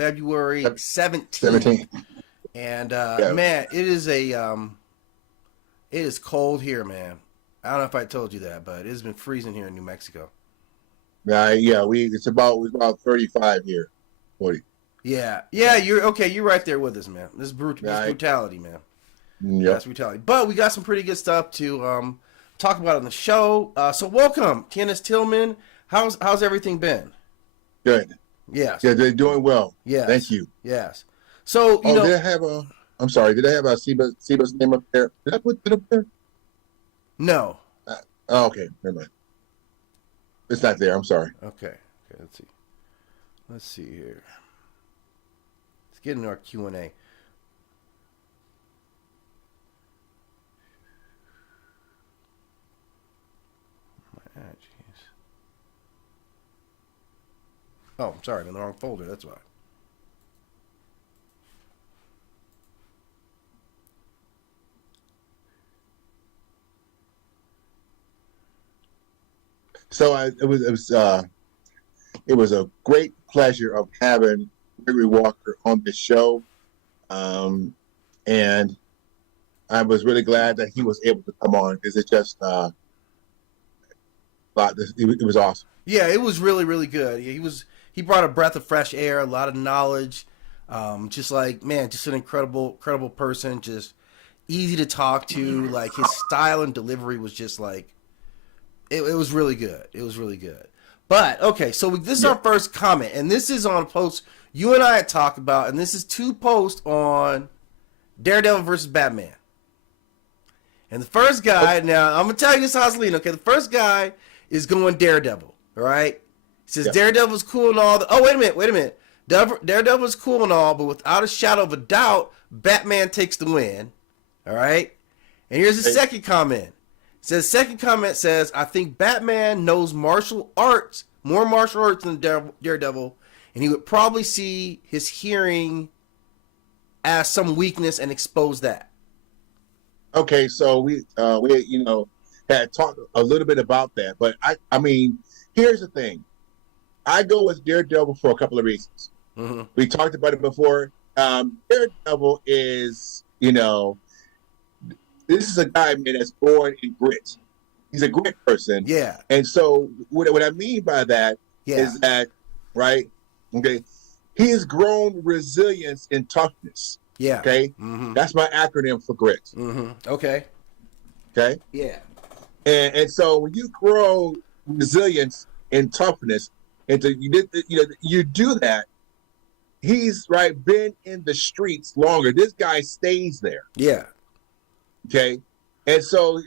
February 17th. 17. And Yeah. man, it is cold here, man. I don't know if I told you that, but it's been freezing here in New Mexico. Yeah, it's about 35 here. 40. Yeah, you're okay. You're right there with us, man. This Right. brutality, man. Yep. That's brutality. But we got some pretty good stuff to talk about on the show. So welcome, Kenneth Tillman. How's everything been? Good. Yes. Yeah, they're doing well. Yes. Thank you. Yes. So you know, did I have a? I'm sorry. Did I have a Seba's name up there? Did I put it up there? no. Okay, never mind. It's not there. I'm sorry. Okay. Let's see. Let's see here. Let's get into our Q&A. Jeez. Oh, I'm sorry. I'm in the wrong folder. That's why. So it was a great pleasure of having Gregory Walker on the show, and I was really glad that he was able to come on because it just it was awesome. Yeah, it was really, really good. He brought a breath of fresh air, a lot of knowledge. Just like, man, just an incredible person. Just easy to talk to. Like his style and delivery was just like, it was really good. It was really good. But okay, so this is our first comment, and this is on a post you and I had talked about, and this is 2 posts on Daredevil versus Batman. And the first guy, now I'm gonna tell you this, Houseline. Okay, the first guy is going Daredevil. All right, he says Daredevil's cool and all. Oh, wait a minute. Daredevil's cool and all, but without a shadow of a doubt, Batman takes the win. All right, and here's the second comment. Second comment says, I think Batman knows more martial arts than Daredevil, and he would probably see his hearing as some weakness and expose that. Okay, so we had talked a little bit about that, but I mean, here's the thing. I go with Daredevil for a couple of reasons. Mm-hmm. We talked about it before. Daredevil is, this is a guy, man, that's born in grit. He's a grit person. Yeah. And so what I mean by that is that, right, okay, he has grown resilience and toughness. Yeah. Okay? Mm-hmm. That's my acronym for grit. Mm-hmm. Okay. Okay? Yeah. And so when you grow resilience and toughness, and you do that, he's, right, been in the streets longer. This guy stays there. Yeah. Okay, and so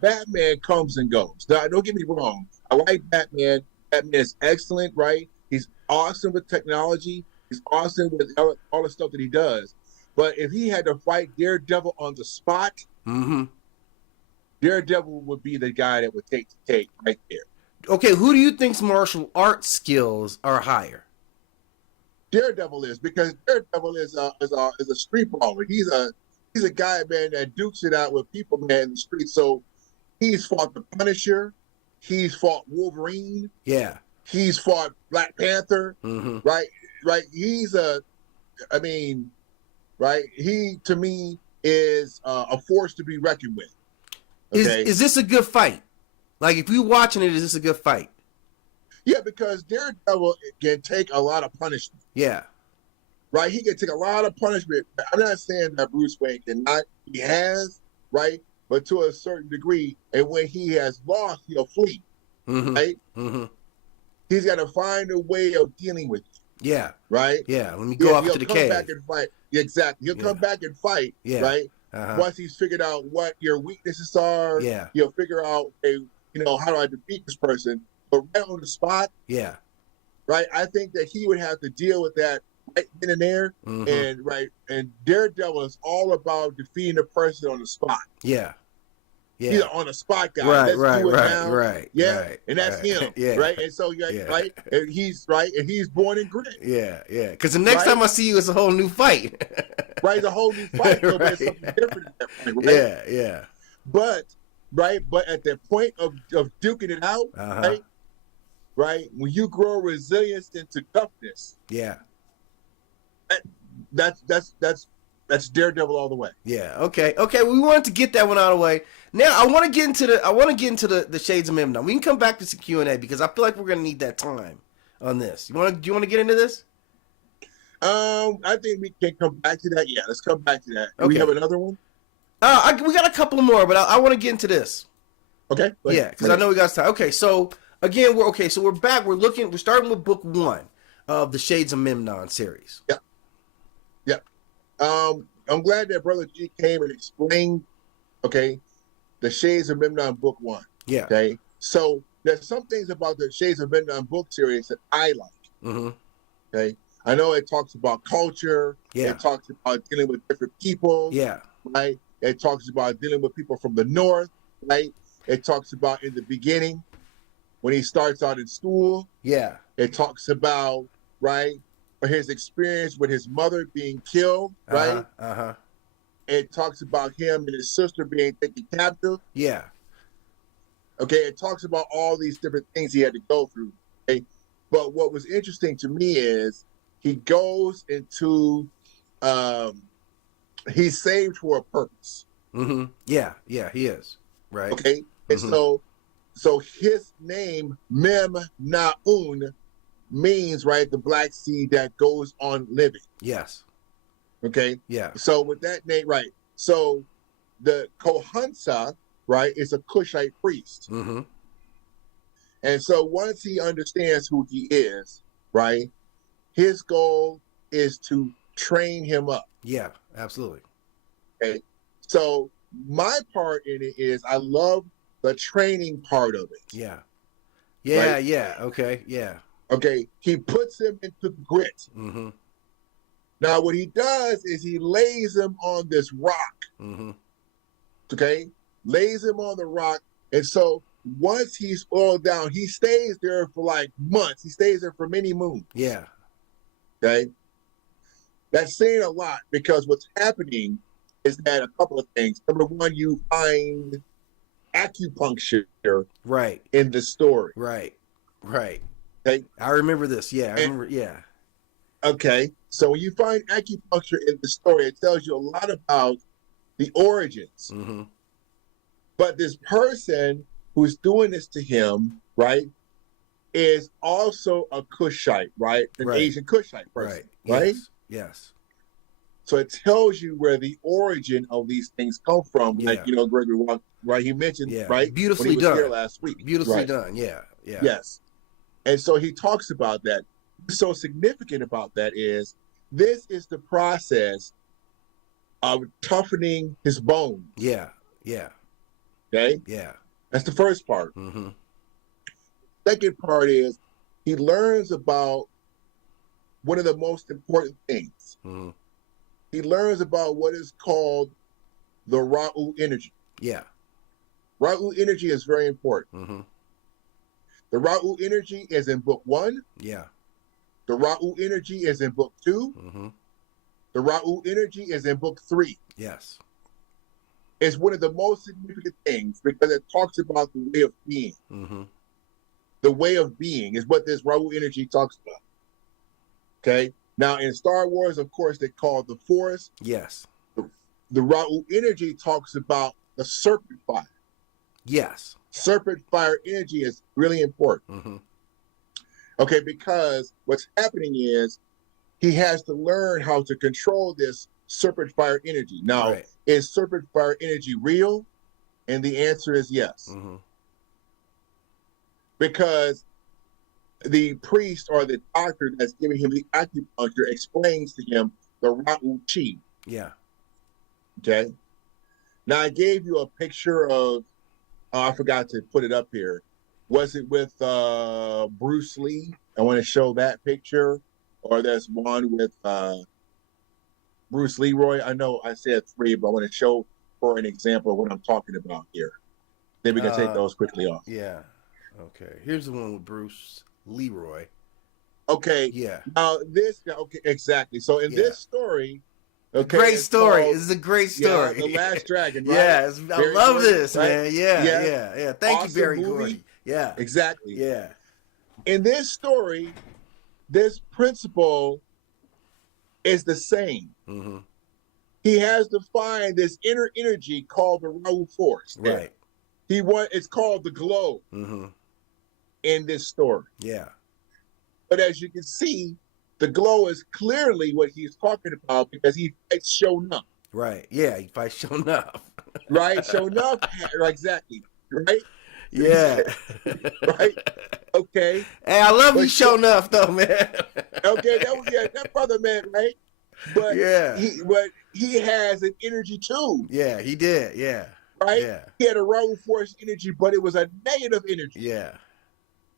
Batman comes and goes. Now, don't get me wrong. I like Batman. Batman is excellent, right? He's awesome with technology. He's awesome with all the stuff that he does. But if he had to fight Daredevil on the spot, mm-hmm. Daredevil would be the guy that would take right there. Okay, who do you think's martial arts skills are higher? Daredevil is, because Daredevil is a street baller. He's a guy, man, that dukes it out with people, man, in the street. So he's fought the Punisher. He's fought Wolverine. Yeah. He's fought Black Panther. Mm-hmm. Right. He, to me, is a force to be reckoned with. Okay? Is this a good fight? Like, if you're watching it, is this a good fight? Yeah, because Daredevil can take a lot of punishment. Yeah. Right, he can take a lot of punishment. I'm not saying that Bruce Wayne cannot. He has, right, but to a certain degree. And when he has lost, he'll flee. Mm-hmm. Right. Mm-hmm. He's got to find a way of dealing with it. Yeah. Right. Yeah. Let me go off to the cave. He'll come back and fight. Exactly. He'll come back and fight. Yeah. Right. Uh-huh. Once he's figured out what your weaknesses are. Yeah. He'll figure out, how do I defeat this person? But right on the spot. Yeah. Right. I think that he would have to deal with that right then and there. Mm-hmm. And Daredevil is all about defeating a person on the spot. Yeah. Yeah. He's on the spot guy. Right. Yeah. Right. And that's him. Yeah. Right. And so right. And he's right. And he's born in grit. Yeah. Yeah. Because the next time I see you, it's a whole new fight. Right. It's a whole new fight. So Right. it's something different at that point, right? Yeah. Yeah. But at the point of duking it out, right? When you grow resilience into toughness. Yeah. That's Daredevil all the way. Yeah. Okay. Okay. We wanted to get that one out of the way. Now I want to get into the Shades of Memnon. We can come back to some Q&A because I feel like we're gonna need that time on this. Do you want to get into this? I think we can come back to that. Yeah, let's come back to that. Do Okay. we have another one? We got a couple more, but I want to get into this. Okay. Yeah, because I know we got time. Okay, so again, we're back. We're starting with book 1 of the Shades of Memnon series. Yeah. Yeah. I'm glad that Brother G came and explained, okay, the Shades of Memnon book 1. Yeah. Okay. So there's some things about the Shades of Memnon book series that I like. Mm-hmm. Okay. I know it talks about culture. Yeah. It talks about dealing with different people. Yeah. Right. It talks about dealing with people from the north. Right. It talks about in the beginning when he starts out in school. Yeah. It talks about, right, his experience with his mother being killed. Right. Uh-huh. It talks about him and his sister being taken captive. Yeah. Okay. It talks about all these different things he had to go through. Okay. But what was interesting to me is he goes into, he's saved for a purpose. Mm-hmm. Yeah. Yeah. He is. Right. Okay. And so his name, Memnon, means, right, the black seed that goes on living. Yes. Okay. Yeah. So with that name, right. So the Kohansa, right, is a Cushite priest. Mm-hmm. And so once he understands who he is, right, his goal is to train him up. Yeah, absolutely. Okay. So my part in it is I love the training part of it. Yeah. Yeah, right? yeah. Okay, yeah. Okay. He puts him into grit. Mm-hmm. Now what he does is he lays him on this rock. Mm-hmm. Okay. Lays him on the rock. And so once he's oiled down, he stays there for like months. He stays there for many moons. Yeah. Okay. That's saying a lot because what's happening is that a couple of things. Number one, you find acupuncture right in the story. Right. Okay. I remember this. Yeah. Yeah. Okay. So when you find acupuncture in the story, it tells you a lot about the origins. Mm-hmm. But this person who's doing this to him, right, is also a Cushite, right? An Asian Cushite person, right? Yes. So it tells you where the origin of these things come from. Yeah. Like, Gregory Walk, right? He mentioned, right? Beautifully when he was done. here last week. Beautifully done. Yeah. Yes. And so he talks about that. What's so significant about that is this is the process of toughening his bones. Yeah. Okay? Yeah. That's the first part. Mm-hmm. Second part is he learns about one of the most important things. Mm-hmm. He learns about what is called the Ra'u energy. Yeah. Ra'u energy is very important. Mm-hmm. The Ra'u energy is in book 1. Yeah. The Ra'u energy is in book 2. Mm-hmm. The Ra'u energy is in book 3. Yes. It's one of the most significant things because it talks about the way of being. Mm-hmm. The way of being is what this Ra'u energy talks about. Okay? Now, in Star Wars, of course, they call it the Force. Yes. The Ra'u energy talks about the serpent fire. Yes. Serpent fire energy is really important. Mm-hmm. Okay, because what's happening is he has to learn how to control this serpent fire energy. Now, is serpent fire energy real? And the answer is yes. Mm-hmm. Because the priest or the doctor that's giving him the acupuncture explains to him the Ra'u Chi. Yeah. Okay. Now, I gave you a picture of, I forgot to put it up here. Was it with Bruce Lee? I want to show that picture. Or there's one with Bruce Leroy. I know I said 3, but I want to show for an example of what I'm talking about here. Then we can take those quickly off. Yeah. Okay. Here's the one with Bruce Leroy. Okay. Yeah. Now this. Okay. Exactly. So in this story. Okay. Great story. This is a great story. Yeah, The Last Dragon. Right? Yes. I love this, right? man. Yeah. Thank you, Barry Gordy. Yeah. Exactly. Yeah. In this story, this principal is the same. Mm-hmm. He has to find this inner energy called the Raw force. There. Right. It's called the glow Mm-hmm. in this story. Yeah. But as you can see, the glow is clearly what he's talking about because he fights Sho'nuff. Right. Yeah. He fights Sho'nuff. Right? Sho'nuff, exactly. Right? Yeah. Right? Okay. Hey, I love you, But Sho'nuff, though, man. okay, that brother man, right? But Yeah. he has an energy too, Yeah, he did. Yeah. right? Yeah. He had a Raw force energy, but it was a negative energy, Yeah.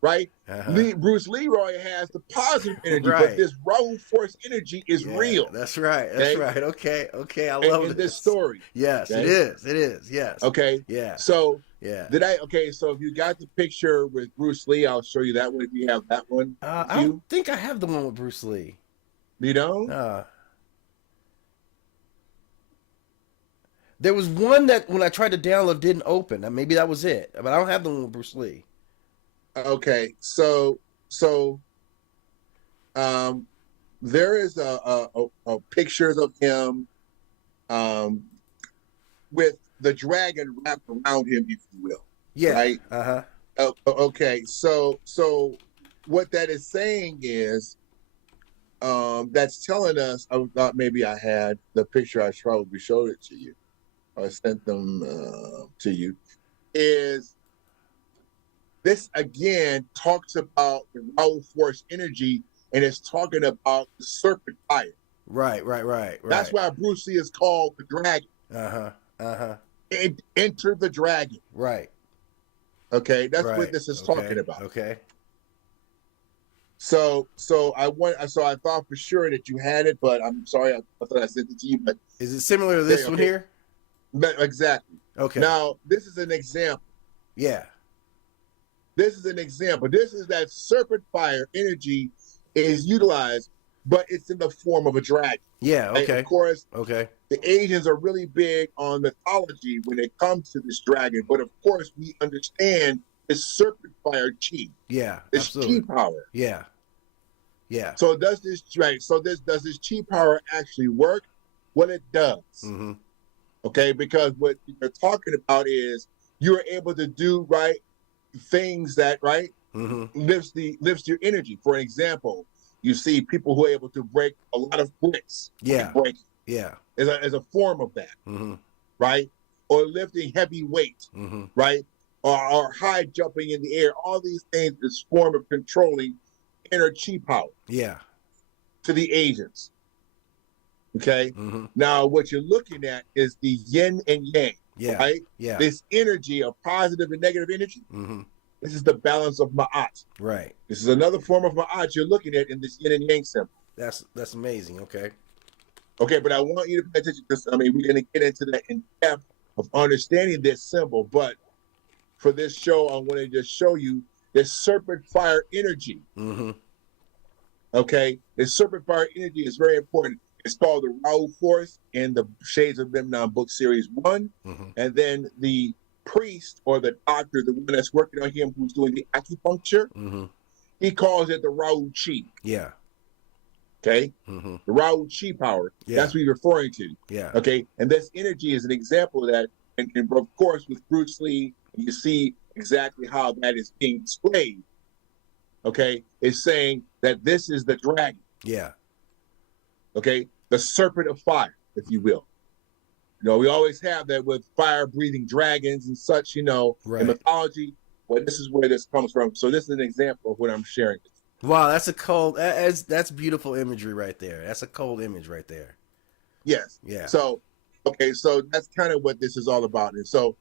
right? Uh-huh. Bruce Leroy has the positive energy, but Right. this Raw force energy is Yeah, real. that's right. That's Okay? right. Okay. Okay. I love In this this. story. Yes, Okay? it is. It is. Yes. Okay. Yeah. So Yeah. so if you got the picture with Bruce Lee, I'll show you that one if you have that one. I don't think I have the one with Bruce Lee. You know? There was one that when I tried to download didn't open. Maybe that was it. But I don't have the one with Bruce Lee. Okay. So there is a pictures of him with the dragon wrapped around him, if you will. Yeah. Right? Uh-huh. Okay. So what that is saying is that's telling us, I thought maybe I had the picture, I probably showed it to you. I sent them to you, is this again talks about the Raw force energy, and it's talking about the serpent fire. Right. That's why Bruce Lee is called the dragon. Uh-huh. Enter the dragon. Right. Okay, that's right. what this is talking about. Okay. So I thought for sure that you had it, but I'm sorry, I thought I sent it to you. But is it similar to this one here? Exactly. Okay. Now this is an example. Yeah. This is an example. This is that serpent fire energy is utilized, but it's in the form of a dragon. Yeah. Okay. And of course. Okay. The Asians are really big on mythology when it comes to this dragon, but of course we understand this serpent fire chi. Yeah. This absolutely. chi power. Yeah. Yeah. So does this does this chi power actually work? Well, it does. Mm-hmm. Okay, because what you're talking about is you're able to do things that Mm-hmm. lifts your energy. For example, you see people who are able to break a lot of bricks. Yeah. Breaking. Yeah. As a form of that. Mm-hmm. Right? Or lifting heavy weight. Mm-hmm. Right? Or high jumping in the air. All these things is form of controlling inner chi power. Yeah. To the Asians. Okay? Mm-hmm. Now, what you're looking at is the yin and yang. Yeah. Right? Yeah. This energy of positive and negative energy. Mm-hmm. This is the balance of Ma'at. Right. This is another form of Ma'at you're looking at in this yin and yang symbol. That's amazing. Okay. Okay, but I want you to pay attention because we're going to get into that in depth of understanding this symbol. But for this show, I want to just show you this serpent fire energy. Mm-hmm. Okay, this serpent fire energy is very important. It's called the Raw Force in the Shades of Memnon book series 1. Mm-hmm. And then the priest or the doctor, the one that's working on him who's doing the acupuncture, Mm-hmm. he calls it the Raw Chi. Yeah. Okay? Mm-hmm. The Raw Chi power. Yeah. That's what he's referring to. Yeah. Okay? And this energy is an example of that. And of course, with Bruce Lee, you see exactly how that is being displayed. Okay? It's saying that this is the dragon. Yeah. Okay? The serpent of fire, if you will. We always have that with fire-breathing dragons and such, Right. in mythology. Well, this is where this comes from. So this is an example of what I'm sharing. Wow, that's a cold. That's beautiful imagery right there. That's a cold image right there. Yes. Yeah. So, okay, so that's kind of what this is all about. And so,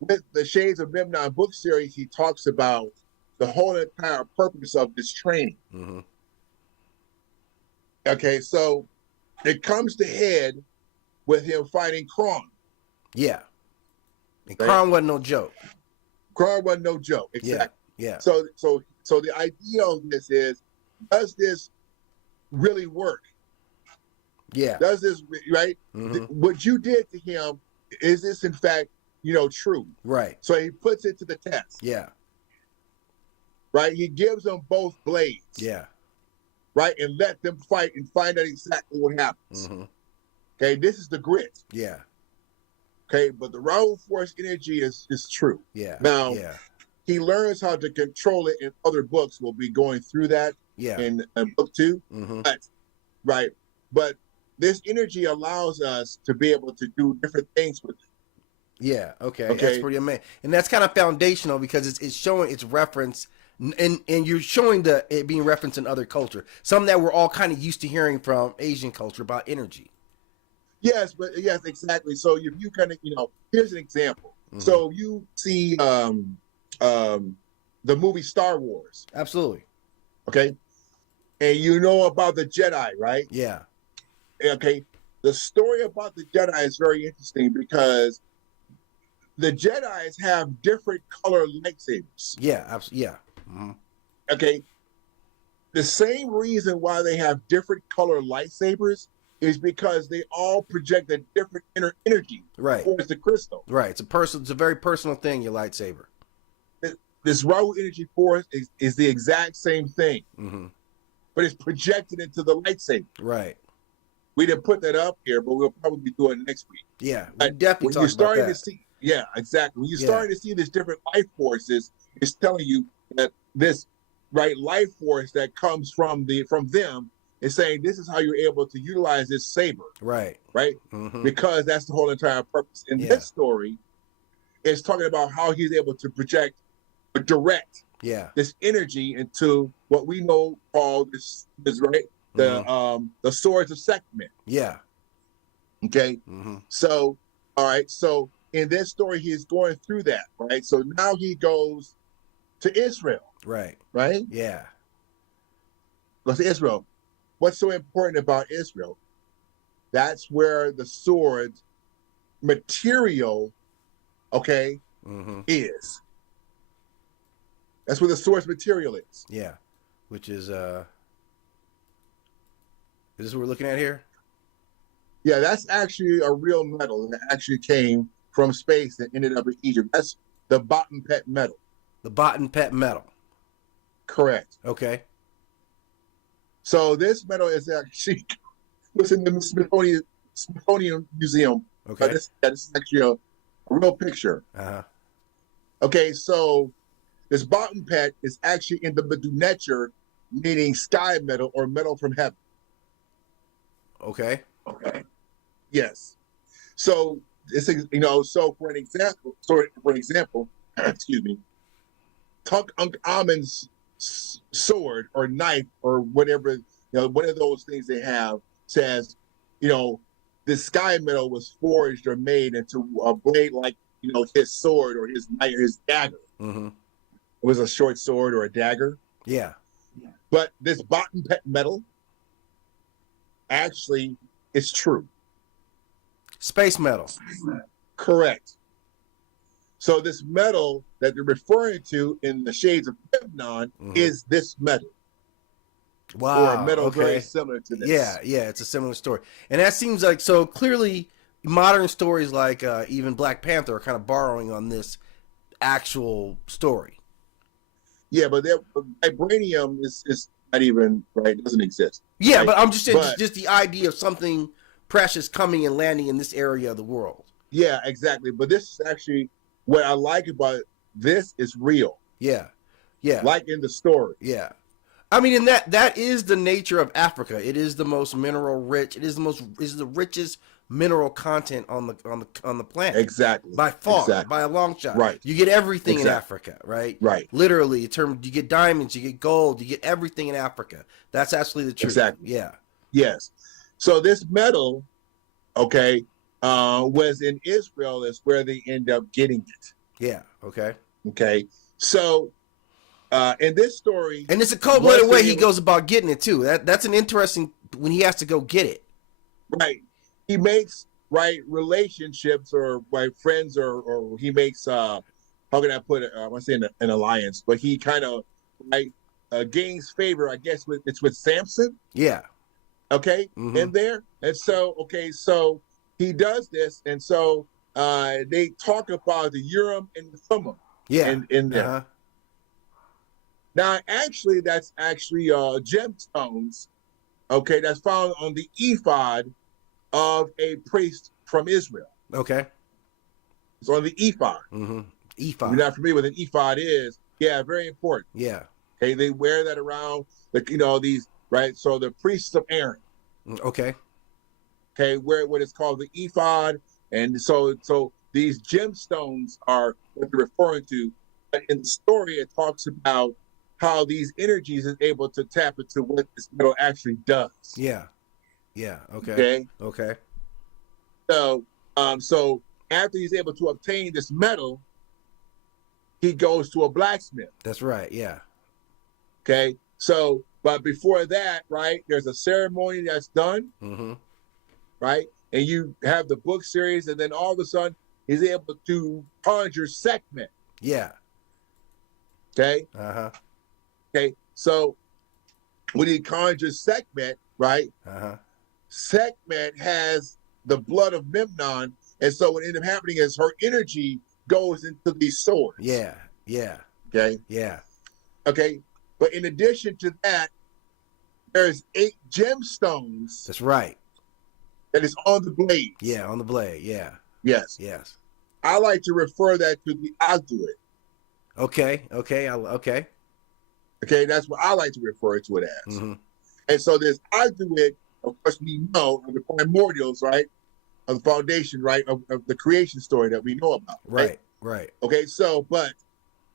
with the Shades of Memnon book series, he talks about the whole entire purpose of this training. Mm-hmm. Okay, so it comes to head with him fighting Kron. Yeah. And Kron wasn't no joke. Kron wasn't no joke. Exactly. Yeah. So the idea of this is, does this really work? Yeah. Does this, right? Mm-hmm. What you did to him, is this in fact, true? Right. So he puts it to the test. Yeah. Right? He gives them both blades. Yeah. right? And let them fight and find out exactly what happens. Mm-hmm. Okay, this is the grit. Yeah. Okay, but the Raul Force energy is true. Yeah. Now, Yeah. he learns how to control it in other books. We'll be going through that Yeah. in book 2. Mm-hmm. But this energy allows us to be able to do different things with it. Yeah. Okay. That's Okay. pretty amazing, and that's kind of foundational because it's showing its reference, and you're showing it being referenced in other culture, something that we're all kind of used to hearing from Asian culture about energy. Yes, exactly. So if you kind of, here's an example. Mm-hmm. So you see the movie Star Wars, Absolutely. okay, and you know about the Jedi, right? Yeah. Okay, the story about the Jedi is very interesting because the Jedis have different color lightsabers. Yeah. Absolutely. Yeah. Mm-hmm. Okay, the same reason why they have different color lightsabers is because they all project a different inner energy Right. towards the crystal. Right. It's a very personal thing. Your lightsaber. This raw energy force is the exact same thing, Mm-hmm. but it's projected into the lightsaber. Right. We didn't put that up here, but we'll probably do it next week. Yeah. We But definitely when you're talk about starting that. to see, yeah, exactly. When you're starting to see these different life forces, it's telling you that this life force that comes from them is saying this is how you're able to utilize this saber. Right. Mm-hmm. Because that's the whole entire purpose. In this story, it's talking about how he's able to project or direct this energy into what we know called this the swords of Sekhmet. Yeah. Okay. Mm-hmm. So, all right. So in this story, he's going through that, right? So now he goes to Israel. Right. Right? Yeah. Goes to Israel. What's so important about Israel? That's where the sword material, is. That's where the source material is. Yeah. Which is this what we're looking at here? Yeah, that's actually a real metal that actually came from space and ended up in Egypt. That's the Bottom Pet metal. The Bottom Pet metal. Correct. Okay. So this metal is actually was in the Smithsonian Museum. Okay. This is actually a real picture. Uh-huh. Okay, so this Bottom Pet is actually in the Medunetcher, meaning sky metal or metal from heaven. Okay. Yes. So it's so for an example, excuse me, Tutankhamun's sword or knife or whatever, one of those things they have says, this sky metal was forged or made into a blade like, his sword or his knife or his dagger. Mm-hmm. It was a short sword or a dagger. Yeah. But this Bottom Pet metal actually is true. Space metal. Correct. So this metal that they're referring to in the shades of Memnon is this metal. Wow. Or a metal very similar to this. Yeah, it's a similar story. And that seems like, so clearly modern stories like even Black Panther are kind of borrowing on this actual story. Yeah, but vibranium is not even, right, it doesn't exist. Yeah, right? but I'm just saying, just the idea of something precious coming and landing in this area of the world. Yeah, exactly. But this is actually, what I like about this is real. Yeah. Like in the story. Yeah. I mean, and that is the nature of Africa. It is the most mineral rich. It is the richest mineral content on the planet. Exactly. By far, by a long shot. Right. You get everything in Africa, right? Right. Literally, you get diamonds, you get gold, you get everything in Africa. That's actually the truth. Exactly. Yeah. Yes. So this metal, was in Israel is where they end up getting it. Yeah. Okay. Okay. So in this story, and it's a cold-blooded way he goes about getting it too. That's an interesting when he has to go get it. Right. He makes relationships or friends or he makes how can I put it? I want to say an alliance, but he kind of gains favor. I guess it's with Samson. Yeah. Okay. In there, and so so he does this, and so they talk about the Urim and the Thummim. Yeah. In there. Now, actually, that's actually gemstones. Okay, that's found on the ephod of a priest from Israel. Okay. It's on the ephod. Mm-hmm. If Ephod. you're not familiar with an ephod is, yeah, very important. Yeah. Okay, they wear that around these, right? So the priests of Aaron, Okay. okay, wear what is called the ephod. And so these gemstones are what they're referring to. But in the story, it talks about how these energies is able to tap into what this metal actually does. Yeah. Yeah. Okay. Okay. Okay. So after he's able to obtain this metal, he goes to a blacksmith. That's right. Yeah. Okay. So, but before that, right, there's a ceremony that's done, Mm-hmm. right? And you have the book series, and then all of a sudden he's able to conjure Sekhmet. Yeah. Okay. Uh-huh. Okay. So when he conjures Sekhmet, right? Uh-huh. Sekhmet has the blood of Memnon, and so what ended up happening is her energy goes into these swords. Yeah. Yeah. Okay. Yeah. Okay. But in addition to that, there's 8 gemstones That's right. that is on the blade. Yeah, on the blade. Yeah. Yes. Yes. I like to refer that to the Agduit. Okay. Okay. Okay. Okay, that's what I like to refer to it as. Mm-hmm. And so there's Agduit, of course, we know of the primordials, right? Of the foundation, right? Of the creation story that we know about. Right. Right. Okay, so but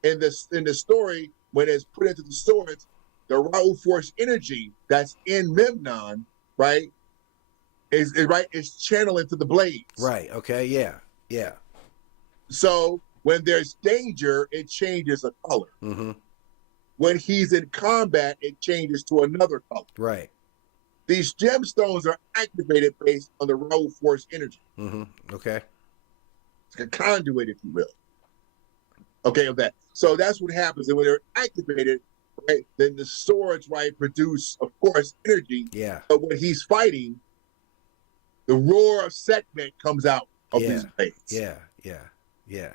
in the story, when it's put into the swords, the Rahu force energy that's in Memnon, right, is channeled into the blades. Right. Okay. Yeah. Yeah. So when there's danger, it changes a color. Mm-hmm. When he's in combat, it changes to another color. Right. These gemstones are activated based on the Rahu force energy. Mm-hmm. Okay. It's a conduit, if you will. Okay, of that. So that's what happens. And when they're activated, right, then the swords, right, produce, of course, energy. Yeah. But when he's fighting, the roar of Sekhmet comes out of Yeah. his blades. Yeah. Yeah. Yeah.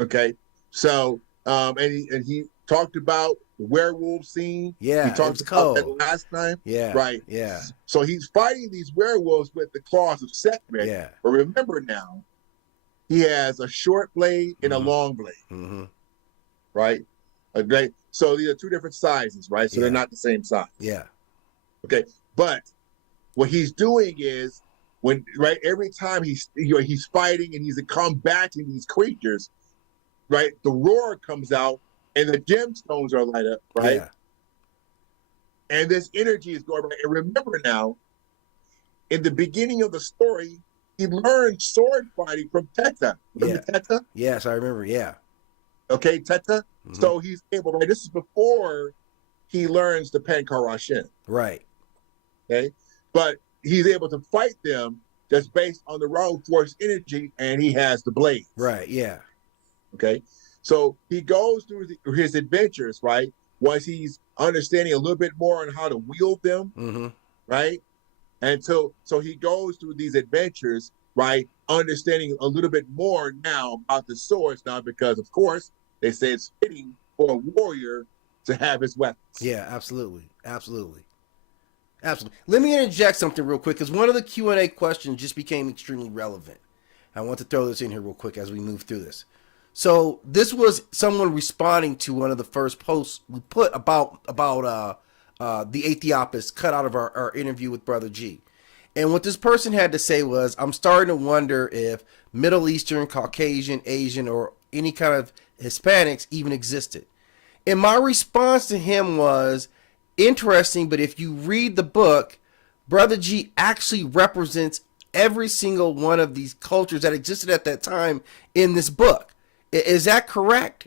Okay. So and he talked about the werewolf scene. Yeah. We It talked was about that cold. last time. Yeah. Right. Yeah. So he's fighting these werewolves with the claws of Sekhmet. Yeah. But remember now, he has a short blade and a long blade. Mm-hmm. Right? Okay. So these are 2 different sizes, right? So Yeah. they're not the same size. Yeah. Okay. But what he's doing is every time he's fighting and he's combating these creatures, right? The roar comes out and the gemstones are light up, right? Yeah. And this energy is going right. And remember now, in the beginning of the story, he learned sword fighting from Teta. Remember Teta? Yes, I remember. Yeah. Okay, Teta. Mm-hmm. So he's able, right? This is before he learns the Pankarashin. Right. Okay. But he's able to fight them just based on the Rahu force energy, and he has the blades. Right. Yeah. Okay. So he goes through his adventures, right? Once he's understanding a little bit more on how to wield them, Mm-hmm. right? And so he goes through these adventures, right? Understanding a little bit more now about the swords now, because of course they say it's fitting for a warrior to have his weapons. Yeah. Absolutely. Absolutely. Absolutely. Let me interject something real quick, because one of the Q&A questions just became extremely relevant. I want to throw this in here real quick as we move through this. So this was someone responding to one of the first posts we put about the Aethiopist cut out of our interview with Brother G. And what this person had to say was, I'm starting to wonder if Middle Eastern, Caucasian, Asian, or any kind of Hispanics even existed. And my response to him was, interesting, but if you read the book, Brother G actually represents every single one of these cultures that existed at that time in this book. Is that correct?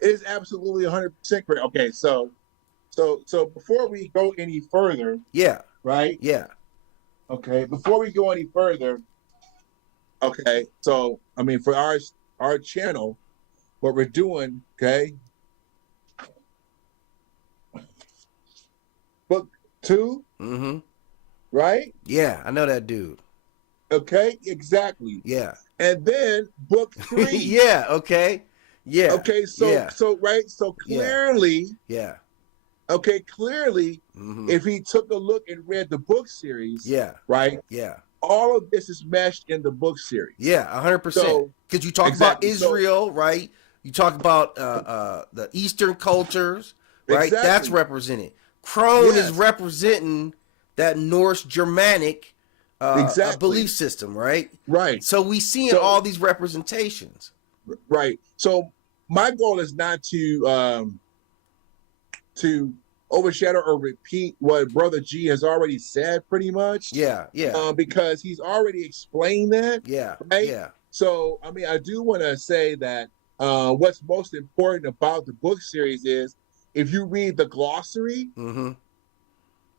It is absolutely 100% correct. Okay, so before we go any further, Yeah. right? Yeah. Okay, before we go any further, okay, so I mean for our channel, what we're doing, okay, book 2, Mm-hmm. right? Yeah, I know that dude. Okay, exactly. Yeah. And then book 3. Yeah, okay. Yeah. Okay, so Yeah. right, so Yeah. clearly, Yeah. okay, clearly, Hmm. if he took a look and read the book series, Yeah. right, Yeah. all of this is meshed in the book series. Yeah. 100%. So Because you talk about exactly, so Israel, right? You talk about the Eastern cultures, right? That's exactly, represented. Crone is yes, representing that Norse Germanic exactly, belief system, right? right. So we see in So all these representations. right, so my goal is not to overshadow or repeat what Brother G has already said, pretty much, Yeah. Yeah. because he's already explained that, Yeah. right? Yeah. So, I mean, I do want to say that what's most important about the book series is if you read Hmm.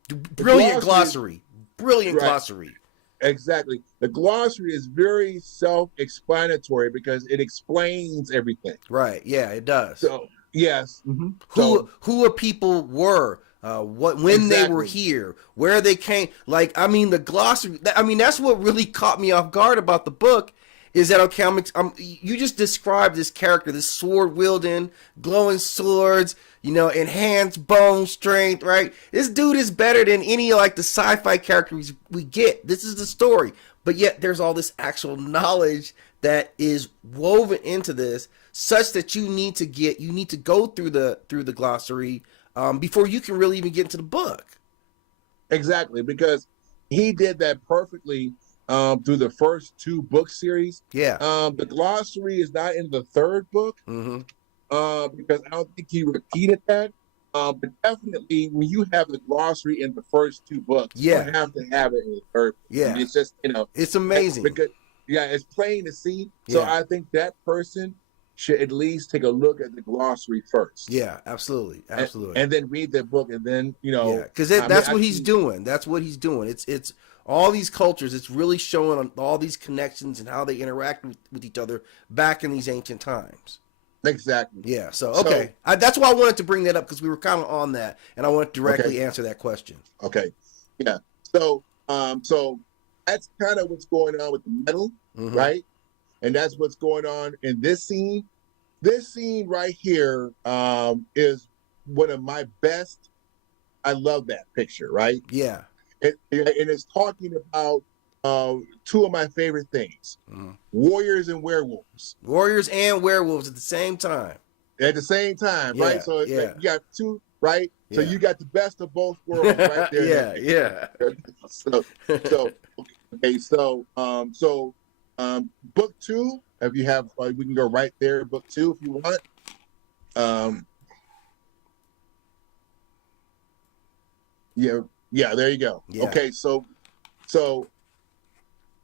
the Brilliant glossary is glossary. Brilliant right, glossary. exactly. The glossary is very self-explanatory because it explains everything. Right. Yeah, it does. So, yes, Who so a people were, what when they were exactly, here, where they came. Like, I mean, the glossary. I mean, that's what really caught me off guard about the book. Is that okay? You just described this character, this sword wielding, glowing swords, enhanced bone strength, right? This dude is better than any like the sci-fi characters we get. This is the story, but yet there's all this actual knowledge that is woven into this, such that you need to go through the glossary before you can really even get into the book. exactly, because he did that perfectly through the first two book series. Yeah. The glossary is not in the third book Mm-hmm. because I don't think he repeated that. But definitely, when you have the glossary in the first two books, you Yeah. don't have to have it in the third book. I mean, Yeah. it's just It's amazing. because yeah, it's plain to see. So Yeah. I think that person should at least take a look at the glossary first, Yeah. Absolutely. Absolutely. and then read the book, and then Yeah. Because I mean, that's I what he's can doing. That's what he's doing. It's all these cultures. It's really showing on all these connections and how they interact with each other back in these ancient times. exactly. Yeah. So So okay, that's why I wanted to bring that up because we were kind of on that, and I want to okay, directly answer that question. okay, yeah. So that's kind of what's going on with the metal, Mm-hmm. right? And that's what's going on in this scene. This scene right here is one of my best. I love that picture, right? Yeah. And it's talking about two of my favorite things: Mm-hmm. warriors and werewolves Warriors and werewolves at the same time. at the same time, right? Yeah. So Yeah. you got two, right? So Yeah. you got the best of both worlds right there in that Yeah. picture. Yeah. so so okay, book two, if you have, we can go right there. Book two, if you want. Um, yeah, yeah, there you go. Yeah. Okay, so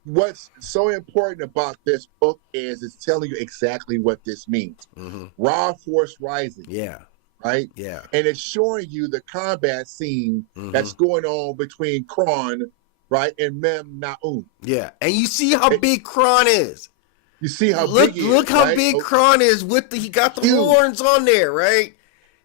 what's so important about this book is it's telling you exactly what this means. Mm-hmm. Raw Force Rising, Yeah. right? Yeah. And it's showing you the combat scene Mm-hmm. that's going on between Kron, right, and Memnon. Yeah. And you see how And big Kron is. you see how big he Look is, how right? big Oh, Kron is with he got the huge, horns on there, right?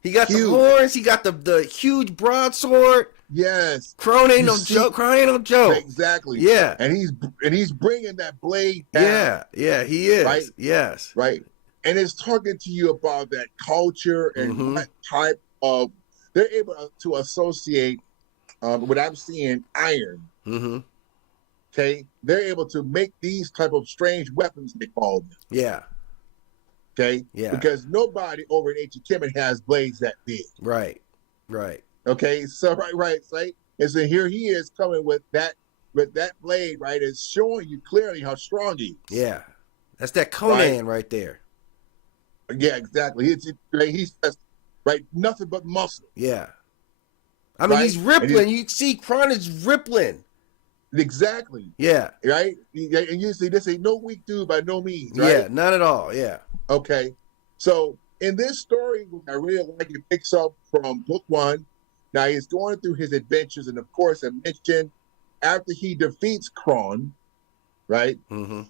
He got the huge. horns. He got the huge broadsword. Yes, Kron ain't you no see joke. Kron ain't no joke. exactly, Yeah. and he's bringing that blade down, Yeah. Yeah. He right, is. Yes. right, and it's talking to you about that culture and Mm-hmm. what type of they're able to associate. What I'm seeing, iron. Mm-hmm. Okay, they're able to make these type of strange weapons. They call them. Yeah. Okay, Yeah. because nobody over in ancient Kemet has blades that big. Right. Right. Okay, so right. And so here he is coming with that blade, right? It's showing you clearly how strong he is. Yeah. That's that Right? Conan right there. Yeah, exactly. Right, he's just right, nothing but muscle, Yeah. I mean, right? he's rippling. You see, Kron is rippling. Exactly. Yeah. Right? And you see, this ain't no weak dude by no means, Yeah. right? Not at all. Yeah. Okay. So in this story, which I really like, it picks up from book one. Now he's going through his adventures, and of course, I mentioned after he defeats Kron, right? Mm-hmm.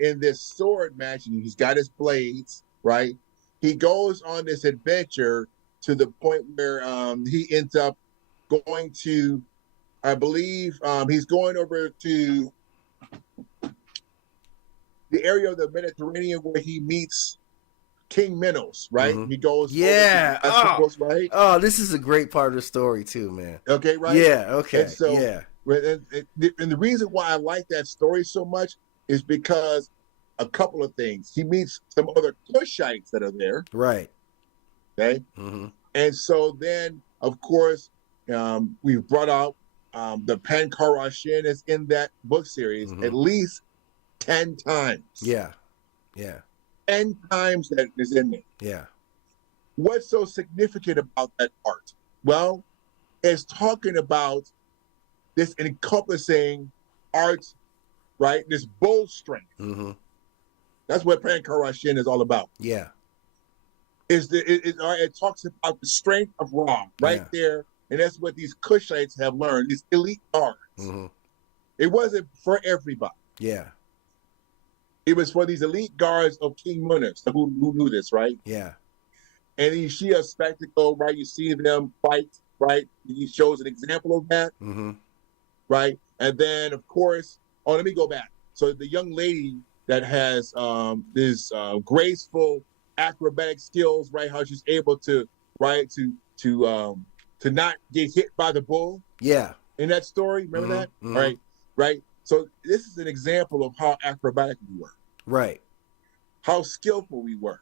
In this sword match, and he's got his blades, right? He goes on this adventure to the point where he ends up going to, I believe, he's going over to the area of the Mediterranean where he meets King Minos, right? Mm-hmm. He goes over to Yeah. the festivals, right? Oh, this is a great part of the story too, man. Okay, right? Yeah. And Okay. so, Yeah. and the reason why I like that story so much is because a couple of things. He meets some other Cushites that are there, Right. okay? Mm-hmm. And so then, of course, we've brought out the Pankarashin is in that book series Mm-hmm. at least 10 times. Yeah. Yeah. 10 times that is in there. Yeah. What's so significant about that art? Well, it's talking about this encompassing art, right? This bull strength. Mm-hmm. That's what Pankarashin is all about. Yeah. It talks about the strength of Ra right Yeah. there, and that's what these Cushites have learned. These elite guards. Mm-hmm. It wasn't for everybody. Yeah. It was for these elite guards of King Munas who knew this, right? Yeah. And you see a spectacle, right? You see them fight, right? He shows an example of that, Mm-hmm. right? And then, of course, let me go back. So the young lady that has this graceful acrobatic skills, right? How she's able to, right, to not get hit by the bull. Yeah. In that story, remember Mm-hmm. that? Mm-hmm. All right, right. So this is an example of how acrobatic we were, Right. how skillful we were,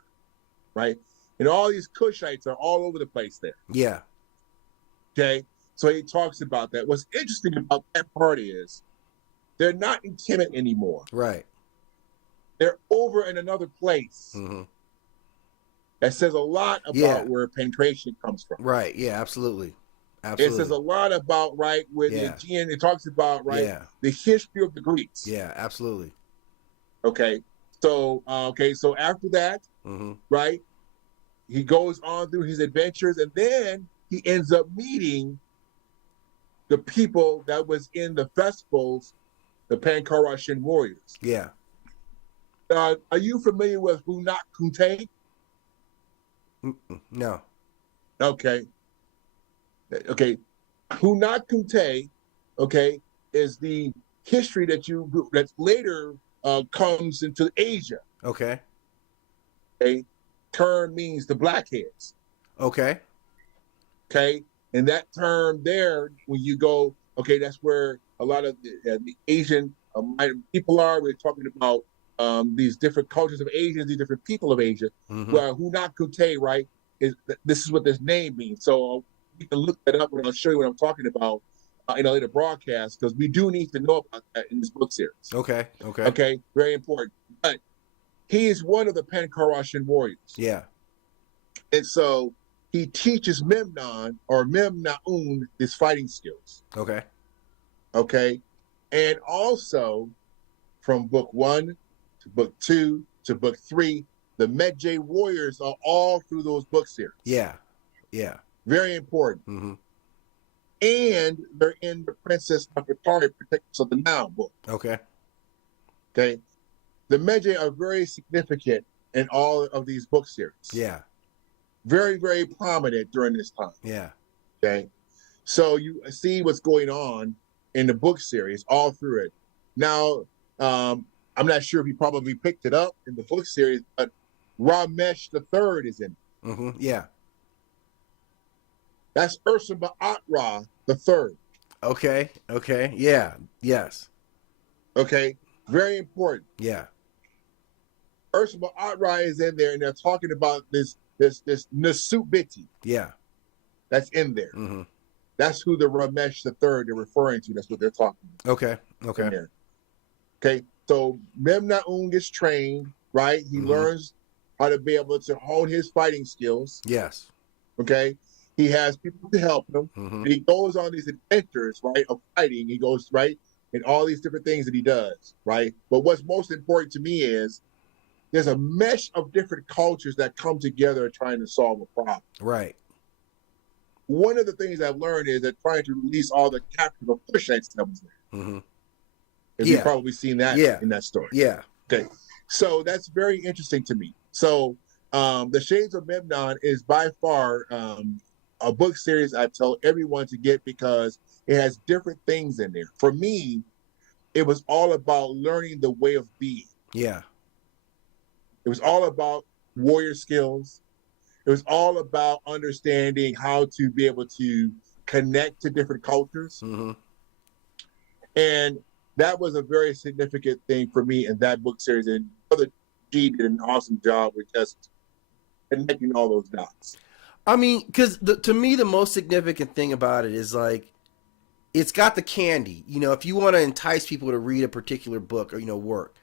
right? And all these Cushites are all over the place there. Yeah. Okay, so he talks about that. What's interesting about that part is they're not in Kemet anymore. Right. They're over in another place. Mm-hmm. That says a lot about where pancreation comes from. Right. Yeah. Absolutely. It says a lot about, right, where the Aegean, it talks about, right, the history of the Greeks. Yeah, absolutely. Okay. So so after that, right, he goes on through his adventures, and then he ends up meeting the people that was in the festivals, the Pankarashin warriors. Yeah. Are you familiar with Hunak Kunte? No. Okay. Hunak Kunte, is the history that later comes into Asia. Okay. Term means the blackheads. Okay. Okay. And that term there, when you go, that's where a lot of the Asian people are. We're talking about these different cultures of Asia, these different people of Asia. Where Hunak Kunte, right, this is what this name means. So you can look that up and I'll show you what I'm talking about in a later broadcast, because we do need to know about that in this book series. Okay. Very important. But he is one of the Pankarashin warriors. Yeah. And so he teaches Memnon his fighting skills. Okay. And also from book 1 to book 2 to book 3, the Medjay warriors are all through those book series. Yeah. Very important. And they're in the Princess Nefertari Protectors of the Nile book. Okay. The Medjay are very significant in all of these book series. Yeah. Very, very prominent during this time. Yeah. Okay. So you see what's going on in the book series all through it. Now, I'm not sure if you probably picked it up in the book series, but Ramesh III is in it. Yeah. That's Ursa Ba'at III. Okay. Yeah. Yes. Okay. Very important. Yeah. Ursa Ba'at is in there, and they're talking about this Nasubiti. Yeah. That's in there. That's who the Ramesh III they're referring to. That's what they're talking about. Okay. So Memnon gets trained, right? He learns how to be able to hone his fighting skills. Yes. Okay. He has people to help him. And he goes on these adventures, right, of fighting. He goes, right, and all these different things that he does, right? But what's most important to me is there's a mesh of different cultures that come together trying to solve a problem. Right. One of the things I've learned is that trying to release all the captive of Cushites that was there. You've probably seen that in that story. Yeah. Okay. So that's very interesting to me. So The Shades of Memnon is by far a book series I tell everyone to get because it has different things in there. For me, it was all about learning the way of being. Yeah. It was all about warrior skills. It was all about understanding how to be able to connect to different cultures. Mm-hmm. And that was a very significant thing for me in that book series. And Brother G did an awesome job with just connecting all those dots. I mean, because to me, the most significant thing about it is like, it's got the candy. You know, if you want to entice people to read a particular book or, you know, work,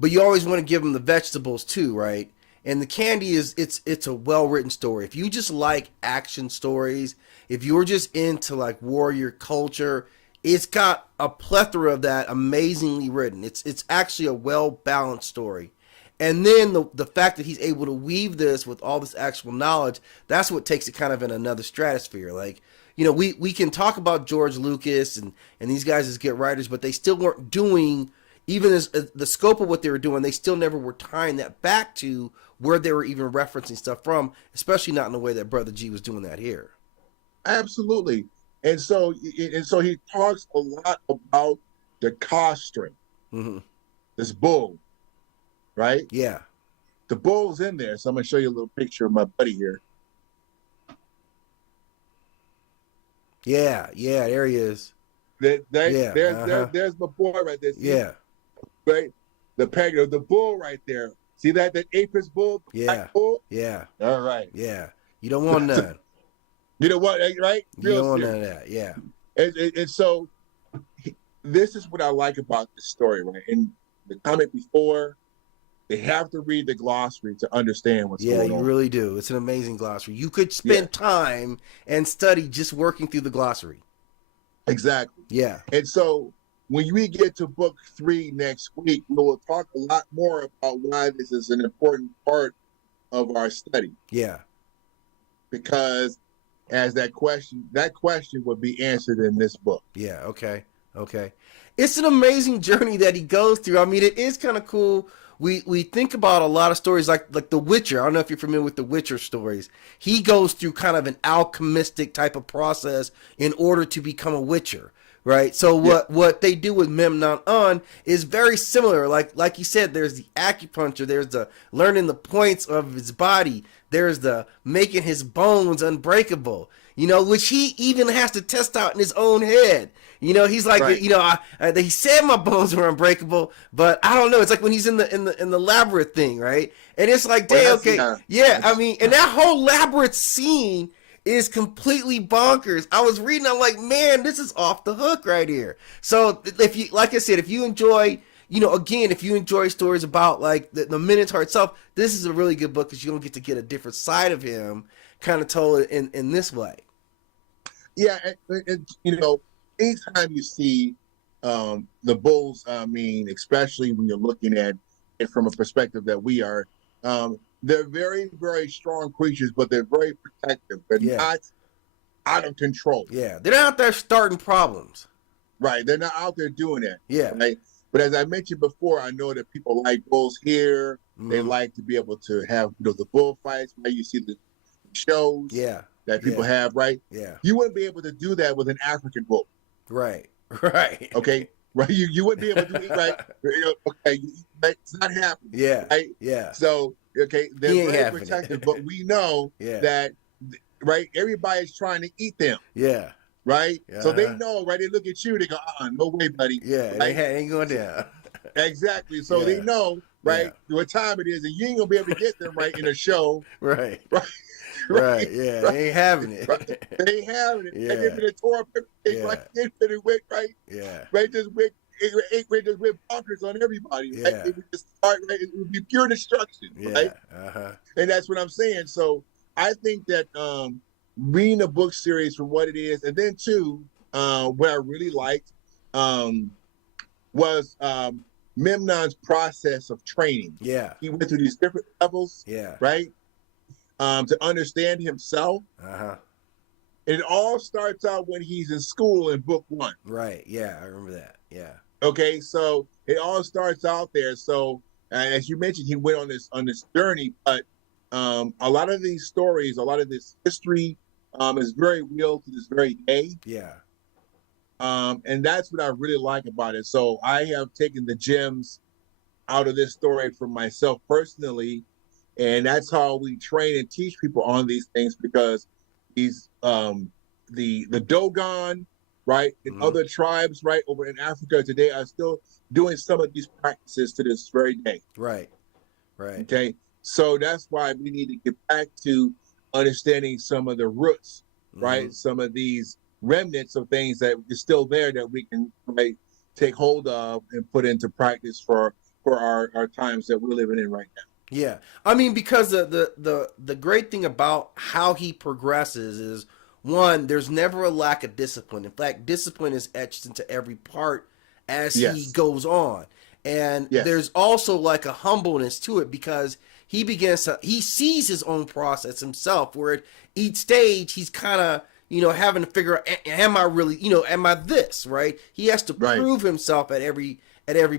but you always want to give them the vegetables too, right? And the candy is it's a well written story. If you just like action stories, if you're just into like warrior culture, it's got a plethora of that amazingly written. It's actually a well balanced story. And then the fact that he's able to weave this with all this actual knowledge, that's what takes it kind of in another stratosphere. Like, you know, we can talk about George Lucas and these guys as get writers, but they still weren't doing, even as the scope of what they were doing, they still never were tying that back to where they were even referencing stuff from, especially not in the way that Brother G was doing that here. Absolutely. And so he talks a lot about the car string, Mm-hmm. this bull, right? Yeah. The bull's in there. So I'm going to show you a little picture of my buddy here. Yeah, there he is. There's my boy right there. See, Yeah. right? The bull right there. See that apis bull? Yeah. Bull? Yeah. All right. Yeah. You don't want none. You know what, right? You don't want none of that. Yeah. And so this is what I like about this story, right? In the comic before, they have to read the glossary to understand what's going on. Yeah, you really do. It's an amazing glossary. You could spend time and study just working through the glossary. Exactly. Yeah. And so when we get to book 3 next week, we will talk a lot more about why this is an important part of our study. Yeah. Because as that question will be answered in this book. Yeah. Okay. It's an amazing journey that he goes through. I mean, it is kind of cool. We think about a lot of stories like The Witcher. I don't know if you're familiar with The Witcher stories. He goes through kind of an alchemistic type of process in order to become a Witcher, right? So what they do with Memnon is very similar. Like you said, there's the acupuncture, there's the learning the points of his body, there's the making his bones unbreakable, you know, which he even has to test out in his own head. You know, he's like, right. You know, he said my bones were unbreakable, but I don't know. It's like when he's in the labyrinth thing, right? And it's like, damn, okay, yeah. I mean, and that whole labyrinth scene is completely bonkers. I was reading, I'm like, man, this is off the hook right here. So if you, like I said, if you enjoy, you know, again, if you enjoy stories about like the Minotaur itself, this is a really good book because you don't get to get a different side of him kind of told in this way. Yeah, and you know, anytime you see the bulls, I mean, especially when you're looking at it from a perspective that we are, they're very, very strong creatures, but they're very protective. They're not out of control. Yeah, they're not out there starting problems. Right, they're not out there doing that. Yeah. Right? But as I mentioned before, I know that people like bulls here. Mm-hmm. They like to be able to have, you know, the bullfights where you see the shows that people have, right? Yeah. You wouldn't be able to do that with an African bull. Right. Okay. Right. You wouldn't be able to do it, right? Okay. It's not happening. Yeah. Right. Yeah. So, okay, they're very protective, but we know that, right, everybody's trying to eat them. Yeah. Right. So they know, right? They look at you, they go, no way, buddy. Yeah. Right? Ain't going down. Exactly. So they know, right, what time it is, and you ain't gonna be able to get them right in a show. Right. Right. Yeah. Right. They ain't having it. Right. They ain't having it. Yeah. They give me the tour right? They fit it with, right? Yeah. Right. Just with bunkers on everybody. Yeah. Right? It would just start, right? It would be pure destruction. Right. And that's what I'm saying. So I think that reading a book series from what it is, and then too, what I really liked was Memnon's process of training. Yeah. He went through these different levels. Yeah. Right. To understand himself. It all starts out when he's in school in book 1. Right. Yeah, I remember that. Yeah. Okay, so it all starts out there. So as you mentioned, he went on this journey, but a lot of these stories, a lot of this history is very real to this very day. Yeah. And that's what I really like about it. So I have taken the gems out of this story for myself personally, And that's how we train and teach people on these things, because these the Dogon, right, and Hmm. other tribes, right, over in Africa today are still doing some of these practices to this very day. Right. Right. Okay. So that's why we need to get back to understanding some of the roots, Hmm. right? Some of these remnants of things that is still there that we can, right, take hold of and put into practice for our times that we're living in right now. Yeah, I mean, because the great thing about how he progresses is, one, there's never a lack of discipline. In fact, discipline is etched into every part as he Yes. goes on, and Yes. there's also like a humbleness to it, because he sees his own process himself. Where at each stage he's kind of, having to figure out, am I really, am I this, right? He has to Right. prove himself at every